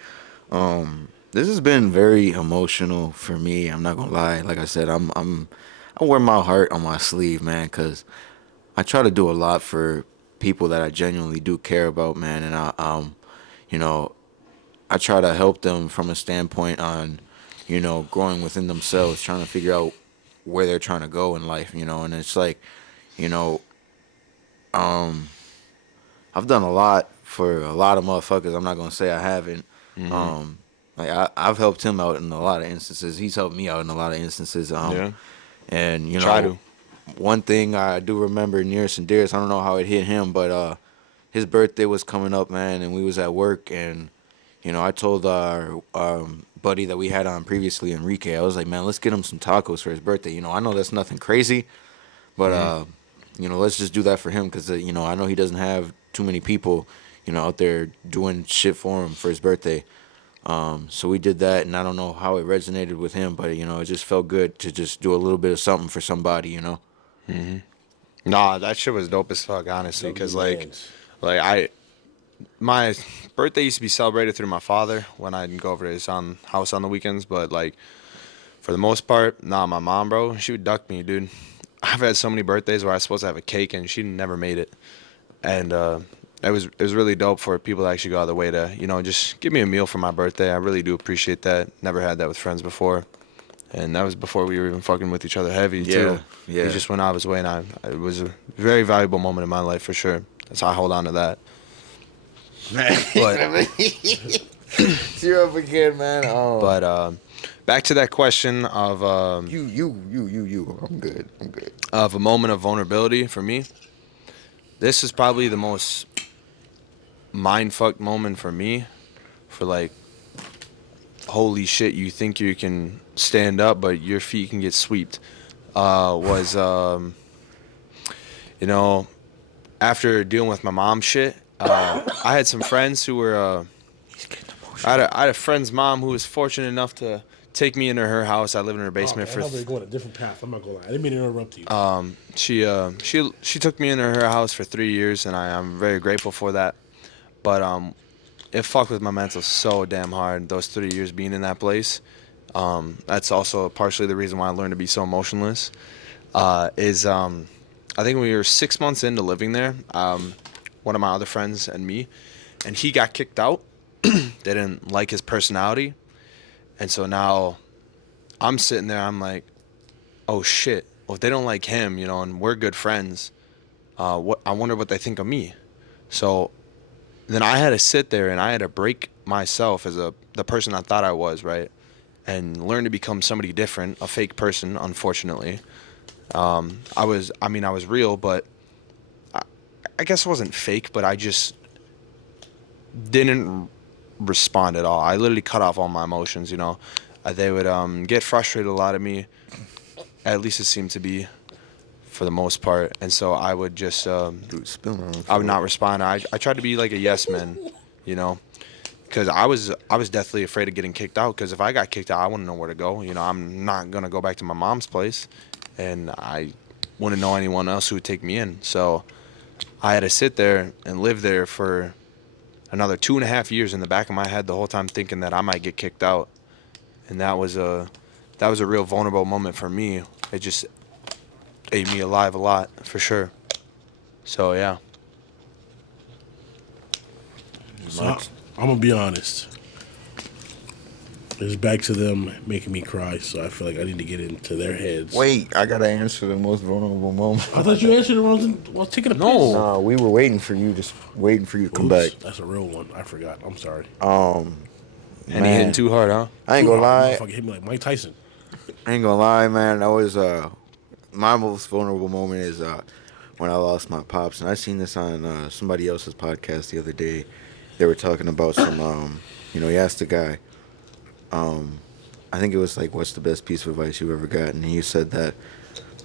This has been very emotional for me. I'm not gonna lie. Like I said, I wear my heart on my sleeve, man, because I try to do a lot for people that I genuinely do care about, man, and I try to help them from a standpoint on, growing within themselves, trying to figure out where they're trying to go in life, and it's like, you know, I've done a lot for a lot of motherfuckers. I'm not gonna say I haven't. I've helped him out in a lot of instances. He's helped me out in a lot of instances. Yeah. And Try to. one thing I do remember nearest and dearest. I don't know how it hit him, but his birthday was coming up, man, and we was at work, and I told our buddy that we had on previously, Enrique. I was like, man, let's get him some tacos for his birthday. I know that's nothing crazy, but let's just do that for him because I know he doesn't have too many people, out there doing shit for him for his birthday. So we did that, and I don't know how it resonated with him, but it just felt good to just do a little bit of something for somebody. Nah, that shit was dope as fuck, honestly, because Yes. my birthday used to be celebrated through my father when I'd go over to his house on the weekends, but For the most part, nah, my mom, bro, she would duck me, dude. I've had so many birthdays where I was supposed to have a cake and she never made it. And it was really dope for people to actually go out of the way to, just give me a meal for my birthday. I really do appreciate that. Never had that with friends before. And that was before we were even fucking with each other heavy, Yeah, too. yeah. He just went out of his way, and it was a very valuable moment in my life for sure. So I hold on to that. But Cheer up again, man. but back to that question of You. I'm good. I'm good. of a moment of vulnerability for me. This is probably the most mind fucked moment for me. For like, holy shit, you think you can stand up, but your feet can get swept. Was you know After dealing with my mom shit, I had some friends who were. I had a friend's mom who was fortunate enough to take me into her house. I lived in her Oh, basement I for. thought we were going a different path. I'm not gonna lie. I didn't mean to interrupt you. She took me into her house for 3 years, and I'm very grateful for that. But it fucked with my mental so damn hard. Those 3 years being in that place. That's also partially the reason why I learned to be so emotionless. Is I think we were 6 months into living there. One of my other friends and me, and he got kicked out. They didn't like his personality, and so now I'm sitting there. I'm like, oh shit. Well, if they don't like him, and we're good friends, what I wonder what they think of me. So then I had to sit there and I had to break myself as the person I thought I was, right, and learn to become somebody different, a fake person. Unfortunately, I was real, but I guess I wasn't fake, but I just didn't respond at all. I literally cut off all my emotions. They would get frustrated a lot at me. At least it seemed to be for the most part, and so I would just Dude, spilling on the I would floor. not respond. I tried to be like a yes man, you know, because I was deathly afraid of getting kicked out. Because if I got kicked out, I wouldn't know where to go. I'm not gonna go back to my mom's place, and I wouldn't know anyone else who would take me in. So I had to sit there and live there for another 2.5 years in the back of my head the whole time, thinking that I might get kicked out, and that was a real vulnerable moment for me. It just ate me alive a lot for sure. So yeah. So I'm gonna be honest. It's back to them making me cry, so I feel like I need to get into their heads. Wait, I gotta answer the most vulnerable moment. I thought you answered it when I was taking a No. piss. No, we were waiting for you, just waiting for you to come back. Oops, that's a real one. I forgot. I'm sorry. And he hitting Man, too hard, huh? I ain't gonna lie. Motherfucker hit me like Mike Tyson. I ain't gonna lie, man. That was my most vulnerable moment is when I lost my pops, and I seen this on somebody else's podcast the other day. They were talking about some he asked the guy, I think it was like, what's the best piece of advice you ever got? And he said that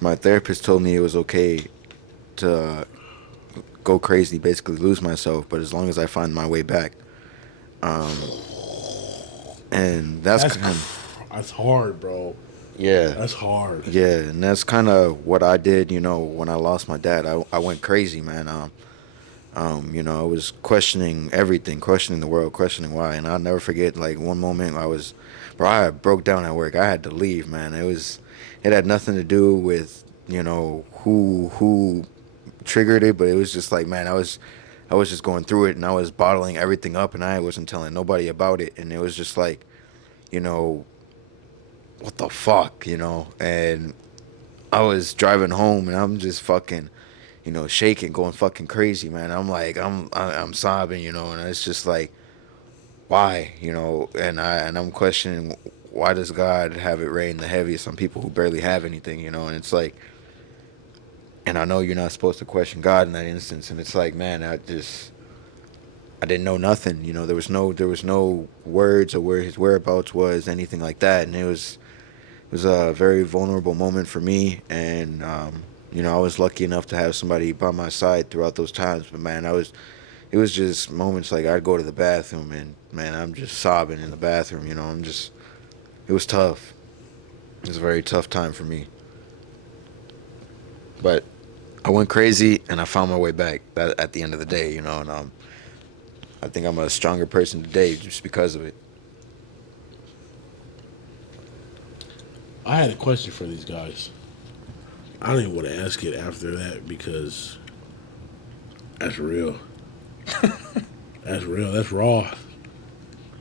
my therapist told me it was okay to go crazy, basically lose myself, but as long as I find my way back. And that's That's kind of, that's hard, bro. yeah. That's hard. Yeah, and that's kind of what I did, when I lost my dad. I went crazy, man. I was questioning everything, questioning the world, questioning why. And I'll never forget, like, one moment I broke down at work. I had to leave, man. It had nothing to do with, who triggered it, but it was just like, man, I was just going through it, and I was bottling everything up, and I wasn't telling nobody about it. And it was just like, you know, what the fuck, And I was driving home, and I'm just fucking, shaking, going fucking crazy, man. I'm like, I'm sobbing, and it's just like, why, and I'm questioning, why does God have it rain the heaviest on people who barely have anything, And it's like, and I know you're not supposed to question God in that instance, and it's like, man, I didn't know nothing, there was no words or where his whereabouts was, anything like that, and it was a very vulnerable moment for me, and I was lucky enough to have somebody by my side throughout those times. But man, it was just moments like I'd go to the bathroom, and man, I'm just sobbing in the bathroom. It was tough. It was a very tough time for me, but I went crazy, and I found my way back. At the end of the day, and I think I'm a stronger person today just because of it. I had a question for these guys. I don't even want to ask it after that because that's real. That's real. That's raw.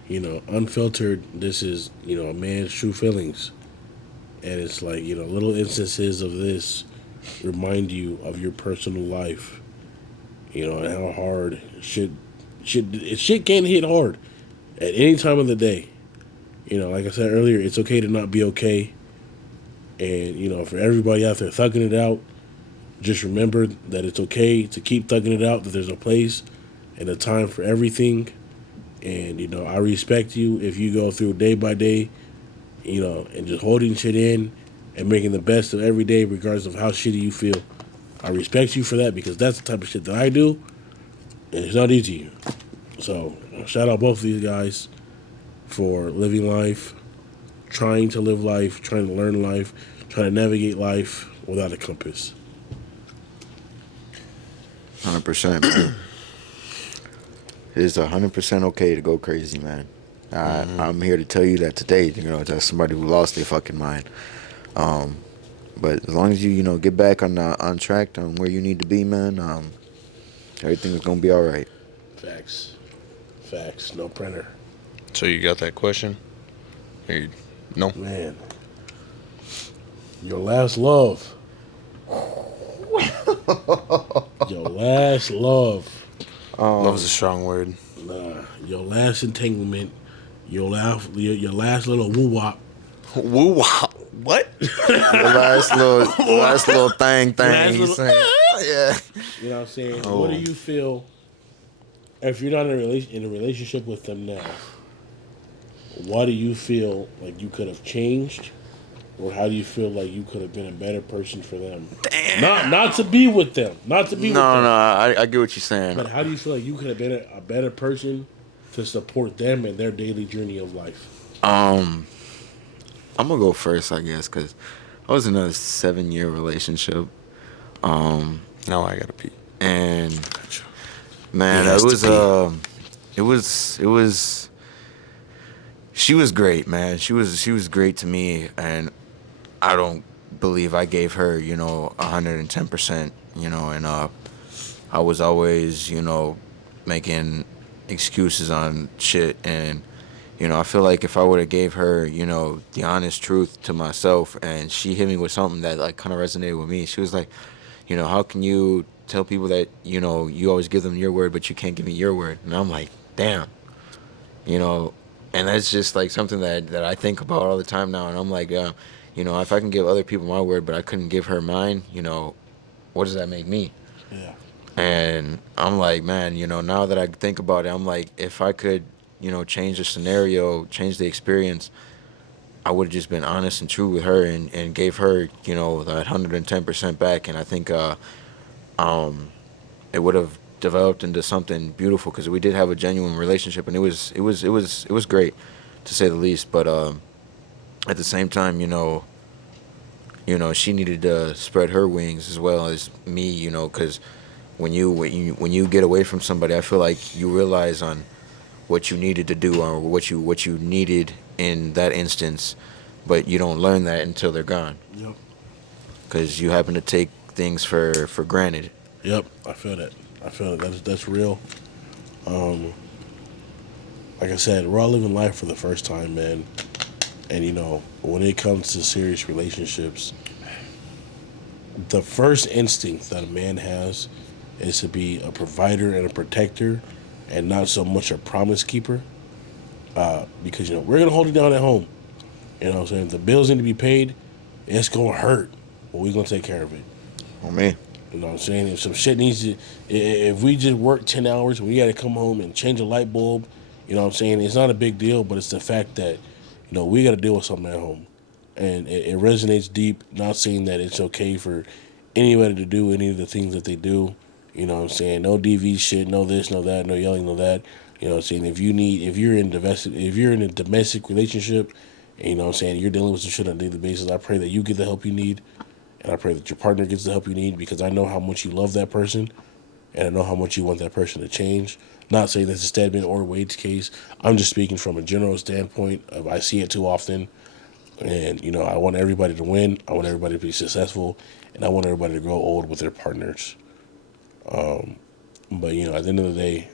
Unfiltered. This is a man's true feelings, and it's like little instances of this remind you of your personal life. And how hard shit can hit hard at any time of the day. Like I said earlier, it's okay to not be okay. And for everybody out there thugging it out, just remember that it's okay to keep thugging it out. That there's a place and a time for everything. And I respect you if you go through day by day, and just holding shit in and making the best of every day, regardless of how shitty you feel. I respect you for that because that's the type of shit that I do, and it's not easy. So shout out both of these guys for living life, trying to live life, trying to learn life, trying to navigate life without a compass. 100%, man. It is 100% okay to go crazy, man. I'm here to tell you that today, that's somebody who lost their fucking mind. But as long as you get back on track on where you need to be, man, everything is gonna be all right. Facts. Facts. No printer. So you got that question? No. Man. Your last love. Your last love. Love is a strong word. Your last entanglement. Your last little woo wop. Woo wow. What? The last little thing. Last little- saying. Yeah. You know what I'm saying? Oh. What do you feel if you're not in a relationship with them now? What do you feel like you could have changed, or how do you feel like you could have been a better person for them? Damn. Not to be with them, not to be with them. No, I get what you're saying. But how do you feel like you could have been a better person to support them in their daily journey of life? I'm gonna go first, I guess, because I was in a 7-year relationship. Now I gotta pee. And man, He has it was she was great, man. She was great to me, and I don't believe I gave her 110%, and I was always making excuses on shit. And I feel like if I would have gave her the honest truth to myself, and she hit me with something that like kind of resonated with me. She was like, how can you tell people that you always give them your word but you can't give me your word? And I'm like, damn. And that's just like something that I think about all the time now. And I'm like, if I can give other people my word but I couldn't give her mine, what does that make me? Yeah. And I'm like, man, now that I think about it, I'm like, if I could change the scenario, change the experience, I would have just been honest and true with her, and gave her that 110% back. And I think it would have developed into something beautiful, because we did have a genuine relationship, and it was great, to say the least. But at the same time, she needed to spread her wings as well as me, because when you get away from somebody, I feel like you realize on what you needed to do, or what you needed in that instance, but you don't learn that until they're gone, Yep. because you happen to take things for granted. Yep. I feel that. That's real. Like I said, we're all living life for the first time, man. And when it comes to serious relationships, the first instinct that a man has is to be a provider and a protector, and not so much a promise keeper. Because we're gonna hold it down at home. You know what I'm saying? If the bills need to be paid, it's gonna hurt, but we're gonna take care of it. Oh man. You know what I'm saying? If some shit needs to, if we just work 10 hours and we got to come home and change a light bulb, you know what I'm saying? It's not a big deal, but it's the fact that, we got to deal with something at home. And it resonates deep, not saying that it's okay for anybody to do any of the things that they do. You know what I'm saying? No DV shit, no this, no that, no yelling, no that. You know what I'm saying? If you're in a domestic relationship, and, you know what I'm saying, you're dealing with some shit on a daily basis, I pray that you get the help you need. And I pray that your partner gets the help you need, because I know how much you love that person, and I know how much you want that person to change. Not saying that's a Stedman or Wade's case. I'm just speaking from a general standpoint of I see it too often. And, I want everybody to win. I want everybody to be successful. And I want everybody to grow old with their partners. But, at the end of the day,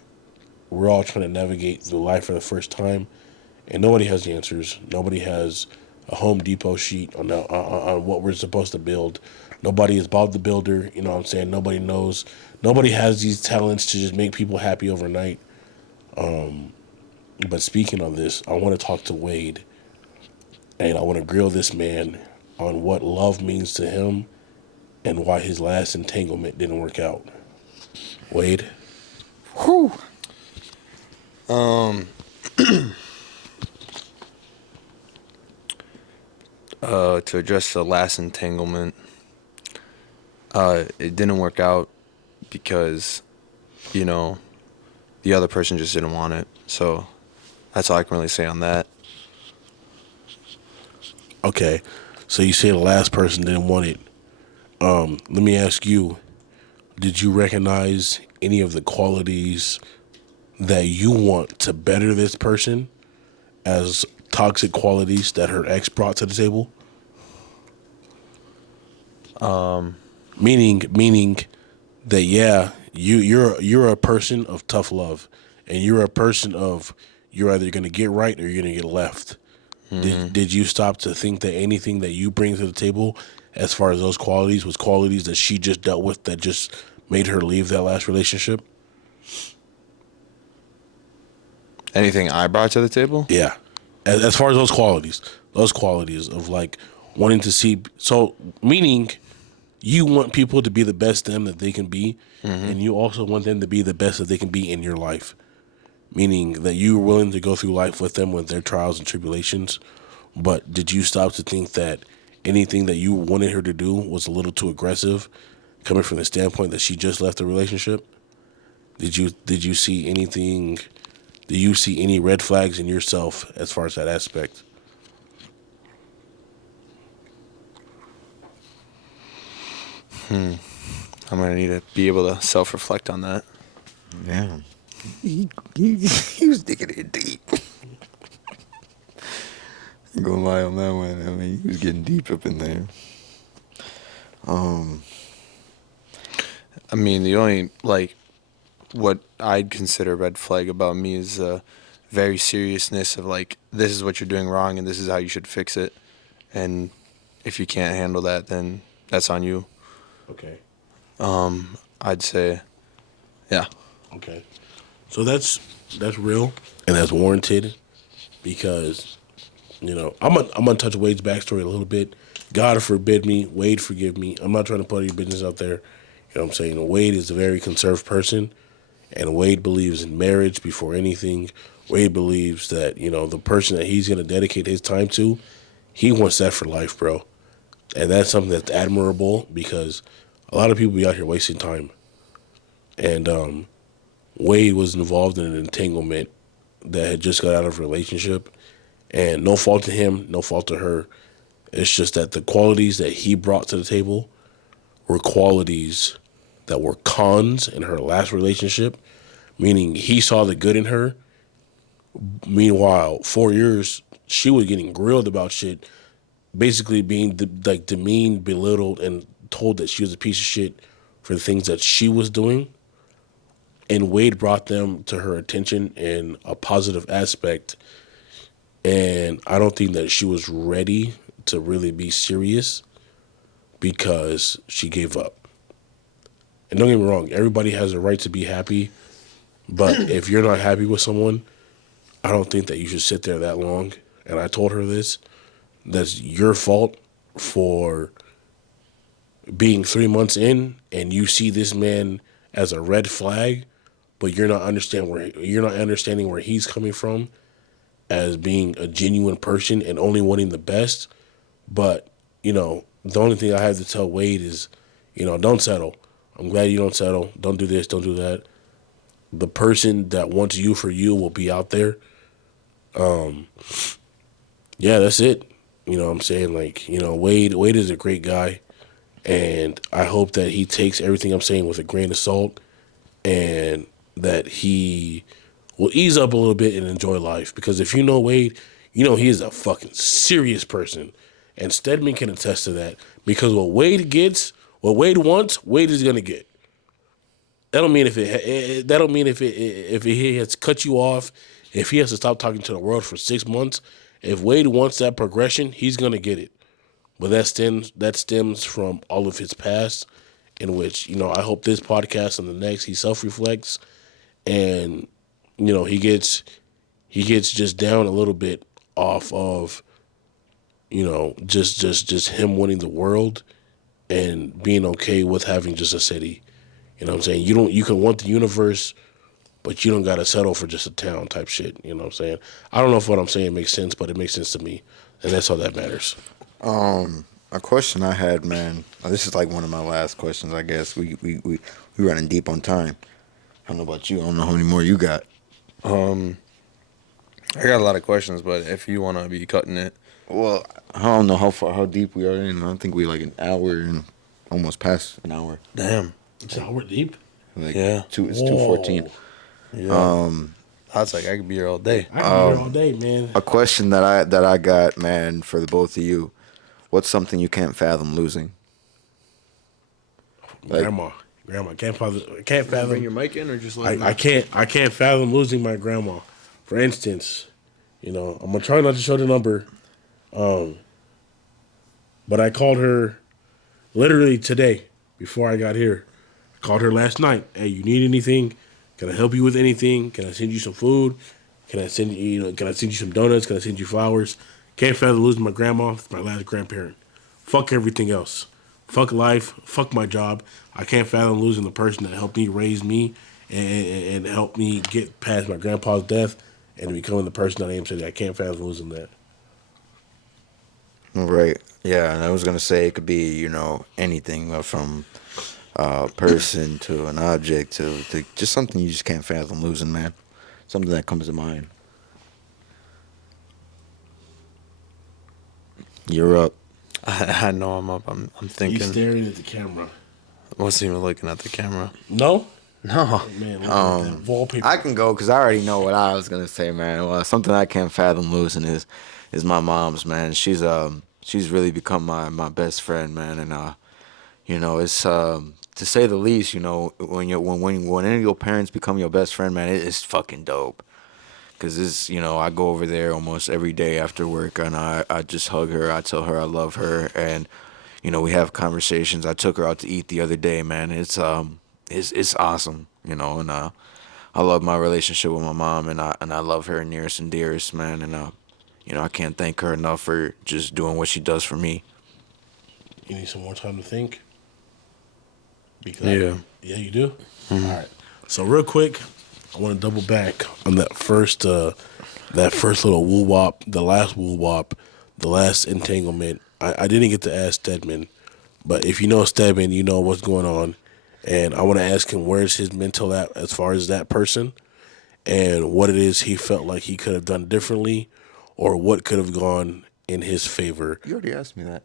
we're all trying to navigate through life for the first time. And nobody has the answers. Nobody has a Home Depot sheet on what we're supposed to build. Nobody is Bob the Builder. You know what I'm saying? Nobody knows. Nobody has these talents to just make people happy overnight. But speaking of this, I want to talk to Wade. And I want to grill this man on what love means to him and why his last entanglement didn't work out. Wade? Whew. To address the last entanglement, it didn't work out because, the other person just didn't want it. So that's all I can really say on that. Okay. So you say the last person didn't want it. Let me ask you, did you recognize any of the qualities that you want to better this person as toxic qualities that her ex brought to the table? Meaning that you're a person of tough love, and you're a person of you're either gonna get right or you're gonna get left. Did you stop to think that anything that you bring to the table, as far as those qualities, was qualities that she just dealt with that just made her leave that last relationship? Anything I brought to the table? Yeah. As far as those qualities of like wanting to see, so meaning you want people to be the best them that they can be, and you also want them to be the best that they can be in your life. Meaning that you're willing to go through life with them with their trials and tribulations. But did you stop to think that anything that you wanted her to do was a little too aggressive, coming from the standpoint that she just left the relationship? Did you see anything? Do you see any red flags in yourself as far as that aspect? I'm gonna need to be able to self-reflect on that. Yeah. He was digging it deep. Ain't gonna lie on that one. I mean, he was getting deep up in there. I mean, the only what I'd consider a red flag about me is very seriousness of this is what you're doing wrong and this is how you should fix it. And if you can't handle that, then that's on you. Okay. I'd say, yeah. Okay. So that's real and that's warranted because I'm gonna touch Wade's backstory a little bit. God forbid me, Wade forgive me. I'm not trying to put any business out there. You know what I'm saying? Wade is a very conserved person, and Wade believes in marriage before anything. Wade believes that the person that he's gonna dedicate his time to, he wants that for life, bro. And that's something that's admirable because a lot of people be out here wasting time. And Wade was involved in an entanglement that had just got out of a relationship. And no fault to him, no fault to her. It's just that the qualities that he brought to the table were qualities that were cons in her last relationship, meaning he saw the good in her. Meanwhile, 4 years, she was getting grilled about shit, basically being demeaned, belittled, and told that she was a piece of shit for the things that she was doing. And Wade brought them to her attention in a positive aspect. And I don't think that she was ready to really be serious because she gave up. And don't get me wrong, everybody has a right to be happy. But if you're not happy with someone, I don't think that you should sit there that long. And I told her this. That's your fault for being 3 months in and you see this man as a red flag, but you're not understanding where he's coming from as being a genuine person and only wanting the best. But, the only thing I have to tell Wade is, don't settle. I'm glad you don't settle. Don't do this, don't do that. The person that wants you for you will be out there. Yeah, that's it. You know what I'm saying? Wade is a great guy. And I hope that he takes everything I'm saying with a grain of salt and that he will ease up a little bit and enjoy life. Because if you know Wade, you know he is a fucking serious person. And Stedman can attest to that because what Wade wants, Wade is gonna get. That don't mean if he has cut you off, if he has to stop talking to the world for 6 months. If Wade wants that progression, he's gonna get it. But that stems from all of his past, in which I hope this podcast and the next he self reflects, and he gets just down a little bit off of just him winning the world and being okay with having just a city. You know what I'm saying? You can want the universe, but you don't gotta settle for just a town type shit. You know what I'm saying? I don't know if what I'm saying makes sense, but it makes sense to me. And that's all that matters. A question I had, man. This is like one of my last questions, I guess. We running deep on time. I don't know about you. I don't know how many more you got. I got a lot of questions, but if you want to be cutting it, Well, I don't know how deep we are in. I don't think we like an hour and almost past an hour. damn. It's an hour deep. Like Yeah. it's 2:14. Yeah. I was like, I could be here all day. I can be here all day, man. A question that I got, man, for the both of you. What's something you can't fathom losing? Like, grandma can't fathom. Bring your mic in or just let I can't fathom losing my grandma. For instance, I'm gonna try not to show the number, but I called her literally today before I got here. I called her last night. Hey, you need anything? Can I help you with anything? Can I send you some food? Can I send Can I send you some donuts? Can I send you flowers? Can't fathom losing my grandma. It's my last grandparent. Fuck everything else. Fuck life. Fuck my job. I can't fathom losing the person that helped me raise me and helped me get past my grandpa's death and becoming the person that I am today. I can't fathom losing that. right. Yeah, and I was gonna say it could be, anything from a person to an object to just something you just can't fathom losing, man. Something that comes to mind. You're up. I know I'm up. I'm He's thinking. staring at the camera. I wasn't even looking at the camera. No? No. Man, look at that wallpaper. I can go because I already know what I was gonna say, man. Well, something I can't fathom losing is my mom's, man. She's really become my best friend, man, and it's to say the least. When any of your parents become your best friend, man, it's fucking dope. Cause I go over there almost every day after work, and I just hug her. I tell her I love her, and we have conversations. I took her out to eat the other day, man. It's awesome, and I love my relationship with my mom, and I love her nearest and dearest, man, and I can't thank her enough for just doing what she does for me. You need some more time to think? Because Yeah. Yeah, you do? All right. So real quick, I want to double back on that first little woo wop, the last woo wop, the last entanglement. I didn't get to ask Stedman, but if you know Stedman, you know what's going on. And I want to ask him where's his mental at as far as that person and what it is he felt like he could have done differently or what could have gone in his favor. You already asked me that.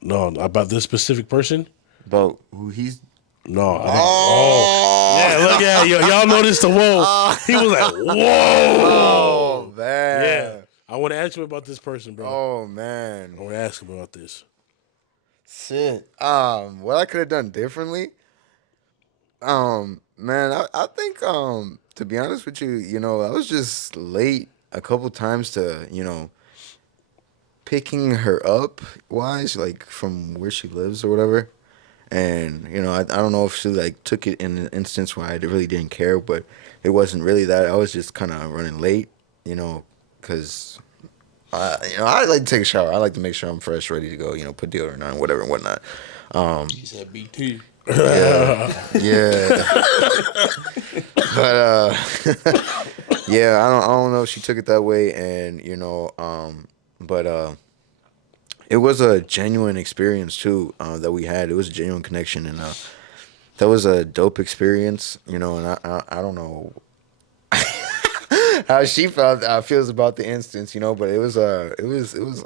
No, about this specific person? About who he's. No. Yeah, look at y'all noticed the whoa. He was like, whoa. Oh man. Yeah. I want to ask him about this person, bro. Oh man. I want to ask him about this. Shit. What I could have done differently? Man, I think to be honest with you, I was just late a couple times to, picking her up wise, like from where she lives or whatever. And, I don't know if she like took it in an instance where I really didn't care, but it wasn't really that. I was just kind of running late, because I like to take a shower. I like to make sure I'm fresh, ready to go, put deodorant on, whatever and whatnot. He said BT. Yeah. But yeah, I don't know if she took it that way, and but it was a genuine experience too that we had. It was a genuine connection, and that was a dope experience, and I don't know how she feels about the instance, but it was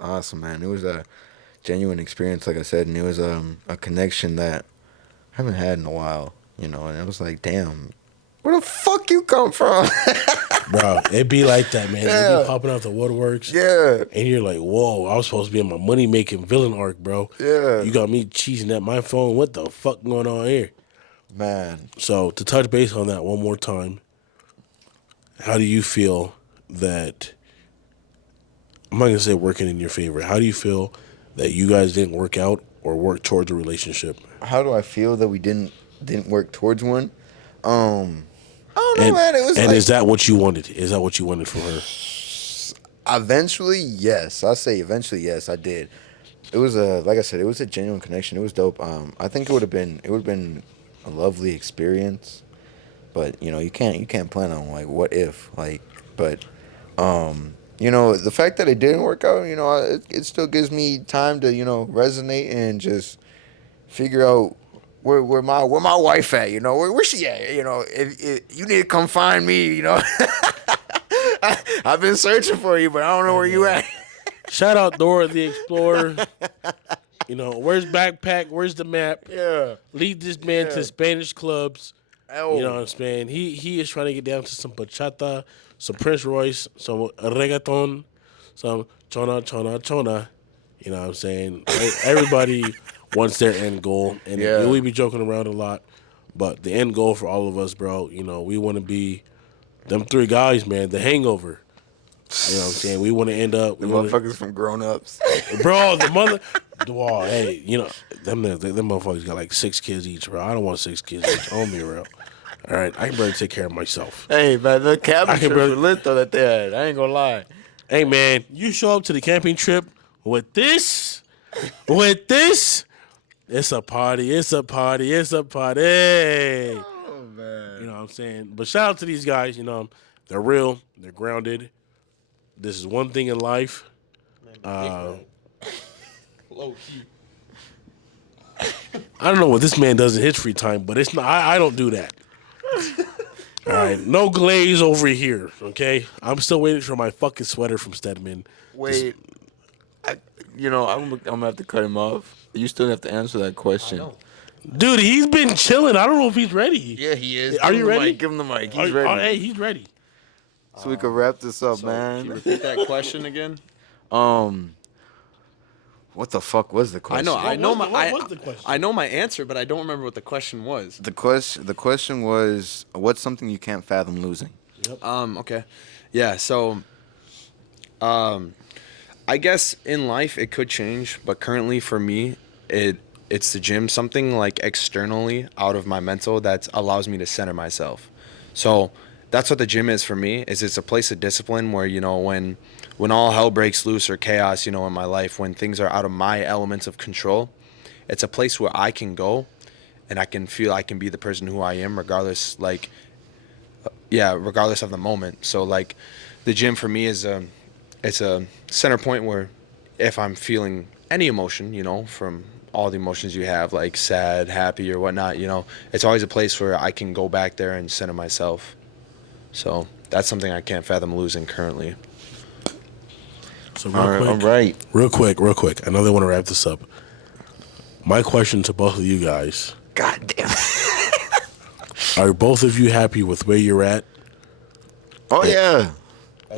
awesome, man. It was a genuine experience, like I said, and it was a connection that I haven't had in a while, and it was like, damn, Where the fuck you come from? Bro, it be like that, man. It Yeah. be popping out the woodworks. Yeah. And you're like, whoa, I was supposed to be in my money making villain arc, bro. Yeah. You got me cheesing at my phone. What the fuck going on here? Man. So to touch base on that one more time, how do you feel that I'm not gonna say working in your favor. How do you feel that you guys didn't work out or work towards a relationship? How do I feel that we didn't work towards one? I don't know, And man. It was and like is that what you wanted? Is that what you wanted from her? eventually, yes. I'll say eventually, yes, I did. It was like I said, it was a genuine connection. It was dope. I think it would have been a lovely experience. But you can't plan on like what if like, but the fact that it didn't work out, it still gives me time to resonate and just figure out where my wife at, where she at, if you need to come find me, I've been searching for you, but I don't know where you at. Shout out Dora the Explorer. Where's backpack? Where's the map? Yeah. Lead this man Yeah. to Spanish clubs. Oh. You know what I'm saying? He is trying to get down to some bachata, some Prince Royce, some reggaeton, some chona chona chona. You know what I'm saying? Everybody wants their end goal, and Yeah. we be joking around a lot, but the end goal for all of us, bro. We want to be them three guys, man. The Hangover. You know what I'm saying? We want to end up. The motherfuckers from Grown Ups. Bro, the mother. Wow, hey, them motherfuckers got like 6 kids each, bro. I don't want 6 kids each. On me, real. All right, I can barely take care of myself. Hey, man, the cabin I can trips barely- were lit though that they had. I ain't gonna lie. Hey, man, you show up to the camping trip with this, it's a party, it's a party, it's a party. Oh man. You know what I'm saying? But shout out to these guys. They're real, they're grounded. This is one thing in life. Low key. I don't know what this man does in his free time, but it's not. I don't do that. All right, no glaze over here. Okay, I'm still waiting for my fucking sweater from Stedman. Wait, I'm gonna have to cut him off. You still have to answer that question. Dude, he's been chilling. I don't know if he's ready. Yeah, he is. Are you ready? Give him the mic. He's Hey, ready. he's ready. So we can wrap this up, Can you man. repeat that question again? What the fuck was the question? What was the question? I know my answer, but I don't remember what the question was. The question was, what's something you can't fathom losing? Okay. Yeah, so I guess in life it could change, but currently for me it's the gym, something like externally out of my mental that allows me to center myself. So that's what the gym is for me, is it's a place of discipline where, when all hell breaks loose or chaos, in my life, when things are out of my elements of control, it's a place where I can go and I can feel I can be the person who I am regardless regardless of the moment. So like the gym for me it's a center point where if I'm feeling any emotion, from all the emotions you have, like sad, happy, or whatnot, it's always a place where I can go back there and center myself. So that's something I can't fathom losing currently. So All right. real quick. I know they want to wrap this up. My question to both of you guys: God damn it. are both of you happy with where you're at? Oh yeah.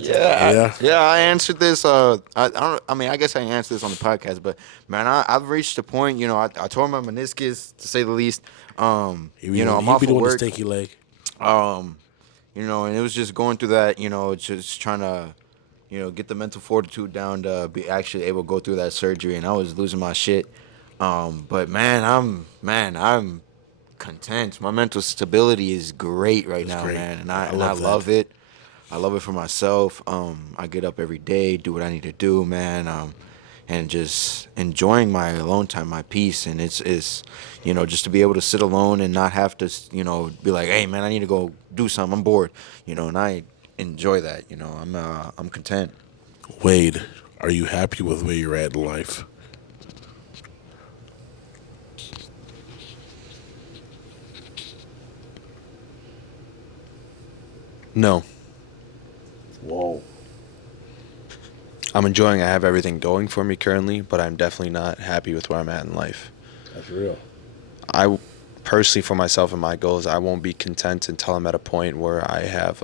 Yeah. I answered this. I don't. I mean, I guess I answered this on the podcast, but man, I've reached a point. I tore my meniscus, to say the least. I'm He off be of doing the work. stinky leg. And it was just going through that. Just trying to, get the mental fortitude down to be actually able to go through that surgery, and I was losing my shit. But man, I'm content. My mental stability is great right now, great. man, and I I love that. love it. I love it for myself. I get up every day, do what I need to do, man. And just enjoying my alone time, my peace, and it's just to be able to sit alone and not have to be like, hey man, I need to go do something. I'm bored, and I enjoy that. I'm content. Wade, are you happy with where you're at in life? No. Whoa. I'm enjoying I have everything going for me currently, but I'm definitely not happy with where I'm at in life. That's real. personally for myself and my goals, I won't be content until I'm at a point where I have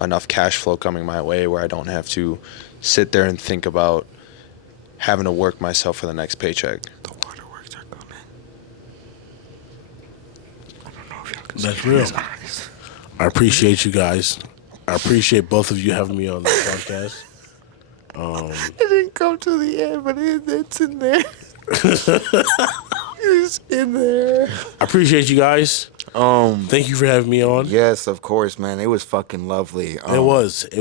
enough cash flow coming my way where I don't have to sit there and think about having to work myself for the next paycheck. The waterworks are coming. I don't know if y'all can That's see real. his eyes. I appreciate you guys. I appreciate both of you having me on the podcast. It didn't come to the end, but it's in there. It's in there. I appreciate you guys. Thank you for having me on. Yes, of course, man. It was fucking lovely. It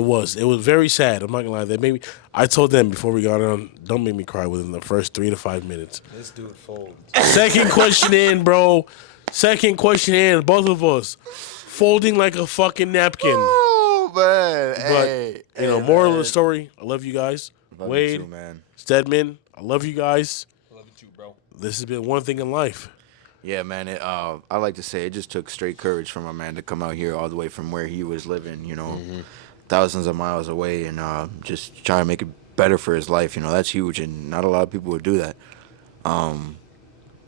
was very sad. I'm not gonna lie. They made me. I told them before we got on, don't make me cry within the first 3 to 5 minutes. This dude folds. Second question in, bro. Second question in. Both of us folding like a fucking napkin. Oh man, But hey, moral of man. the story. I love you guys. Love you Wade, too, man. Stedman. I love you guys. Love you too, bro. This has been one thing in life. Yeah, man. I like to say it just took straight courage from a man to come out here all the way from where he was living, thousands of miles away, and just try to make it better for his life. That's huge, and not a lot of people would do that.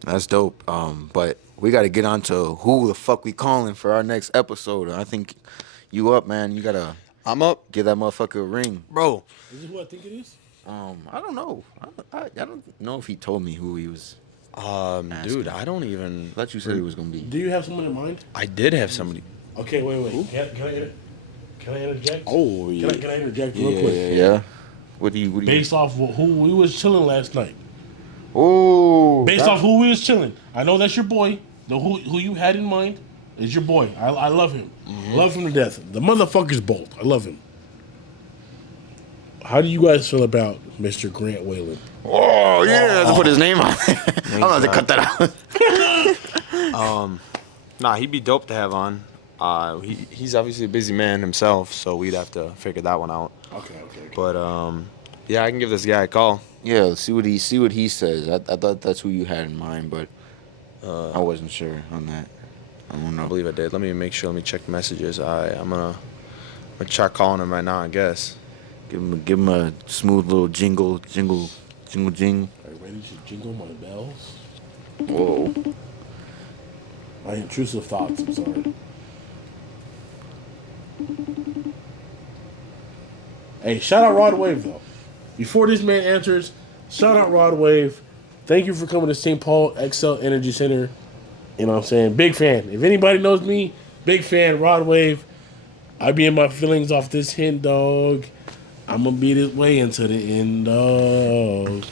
That's dope. But we got to get on to who the fuck we calling for our next episode. I think you up, man. You gotta I'm up, give that motherfucker a ring. bro. Is this who I think it is? I don't know. I don't know if he told me who he was. Dude, I don't even. I thought you said he was gonna be. Do you have someone in mind? I did have somebody. Okay, wait. Can I interject? Oh yeah. Can I interject real quick? Yeah. What do you? Based off who we was chilling last night. Oh. Based off who we was chilling. I know that's your boy. The who you had in mind is your boy. I love him. Love him to death. The motherfucker's bold. I love him. How do you guys feel about Mr. Grant Whalen? Oh, you didn't have to put his name on. I'm gonna have to cut that out. Nah, he'd be dope to have on. He's obviously a busy man himself, so we'd have to figure that one out. Okay. But yeah, I can give this guy a call. Yeah, let's see what he says. I thought that's who you had in mind, but I wasn't sure on that. I don't I know. believe I did. Let me make sure. Let me check messages. I'm gonna try calling him right now, I guess. Give him a smooth little jingle. Are you ready to jingle my bells? Whoa. My intrusive thoughts. I'm sorry. Hey, shout out Rod Wave though. Before this man answers, shout out Rod Wave. Thank you for coming to St. Paul XL Energy Center. You know what I'm saying? Big fan. If anybody knows me, big fan, Rod Wave. I be in my feelings off this hint, dog. I'm gonna be this way until the end, dog.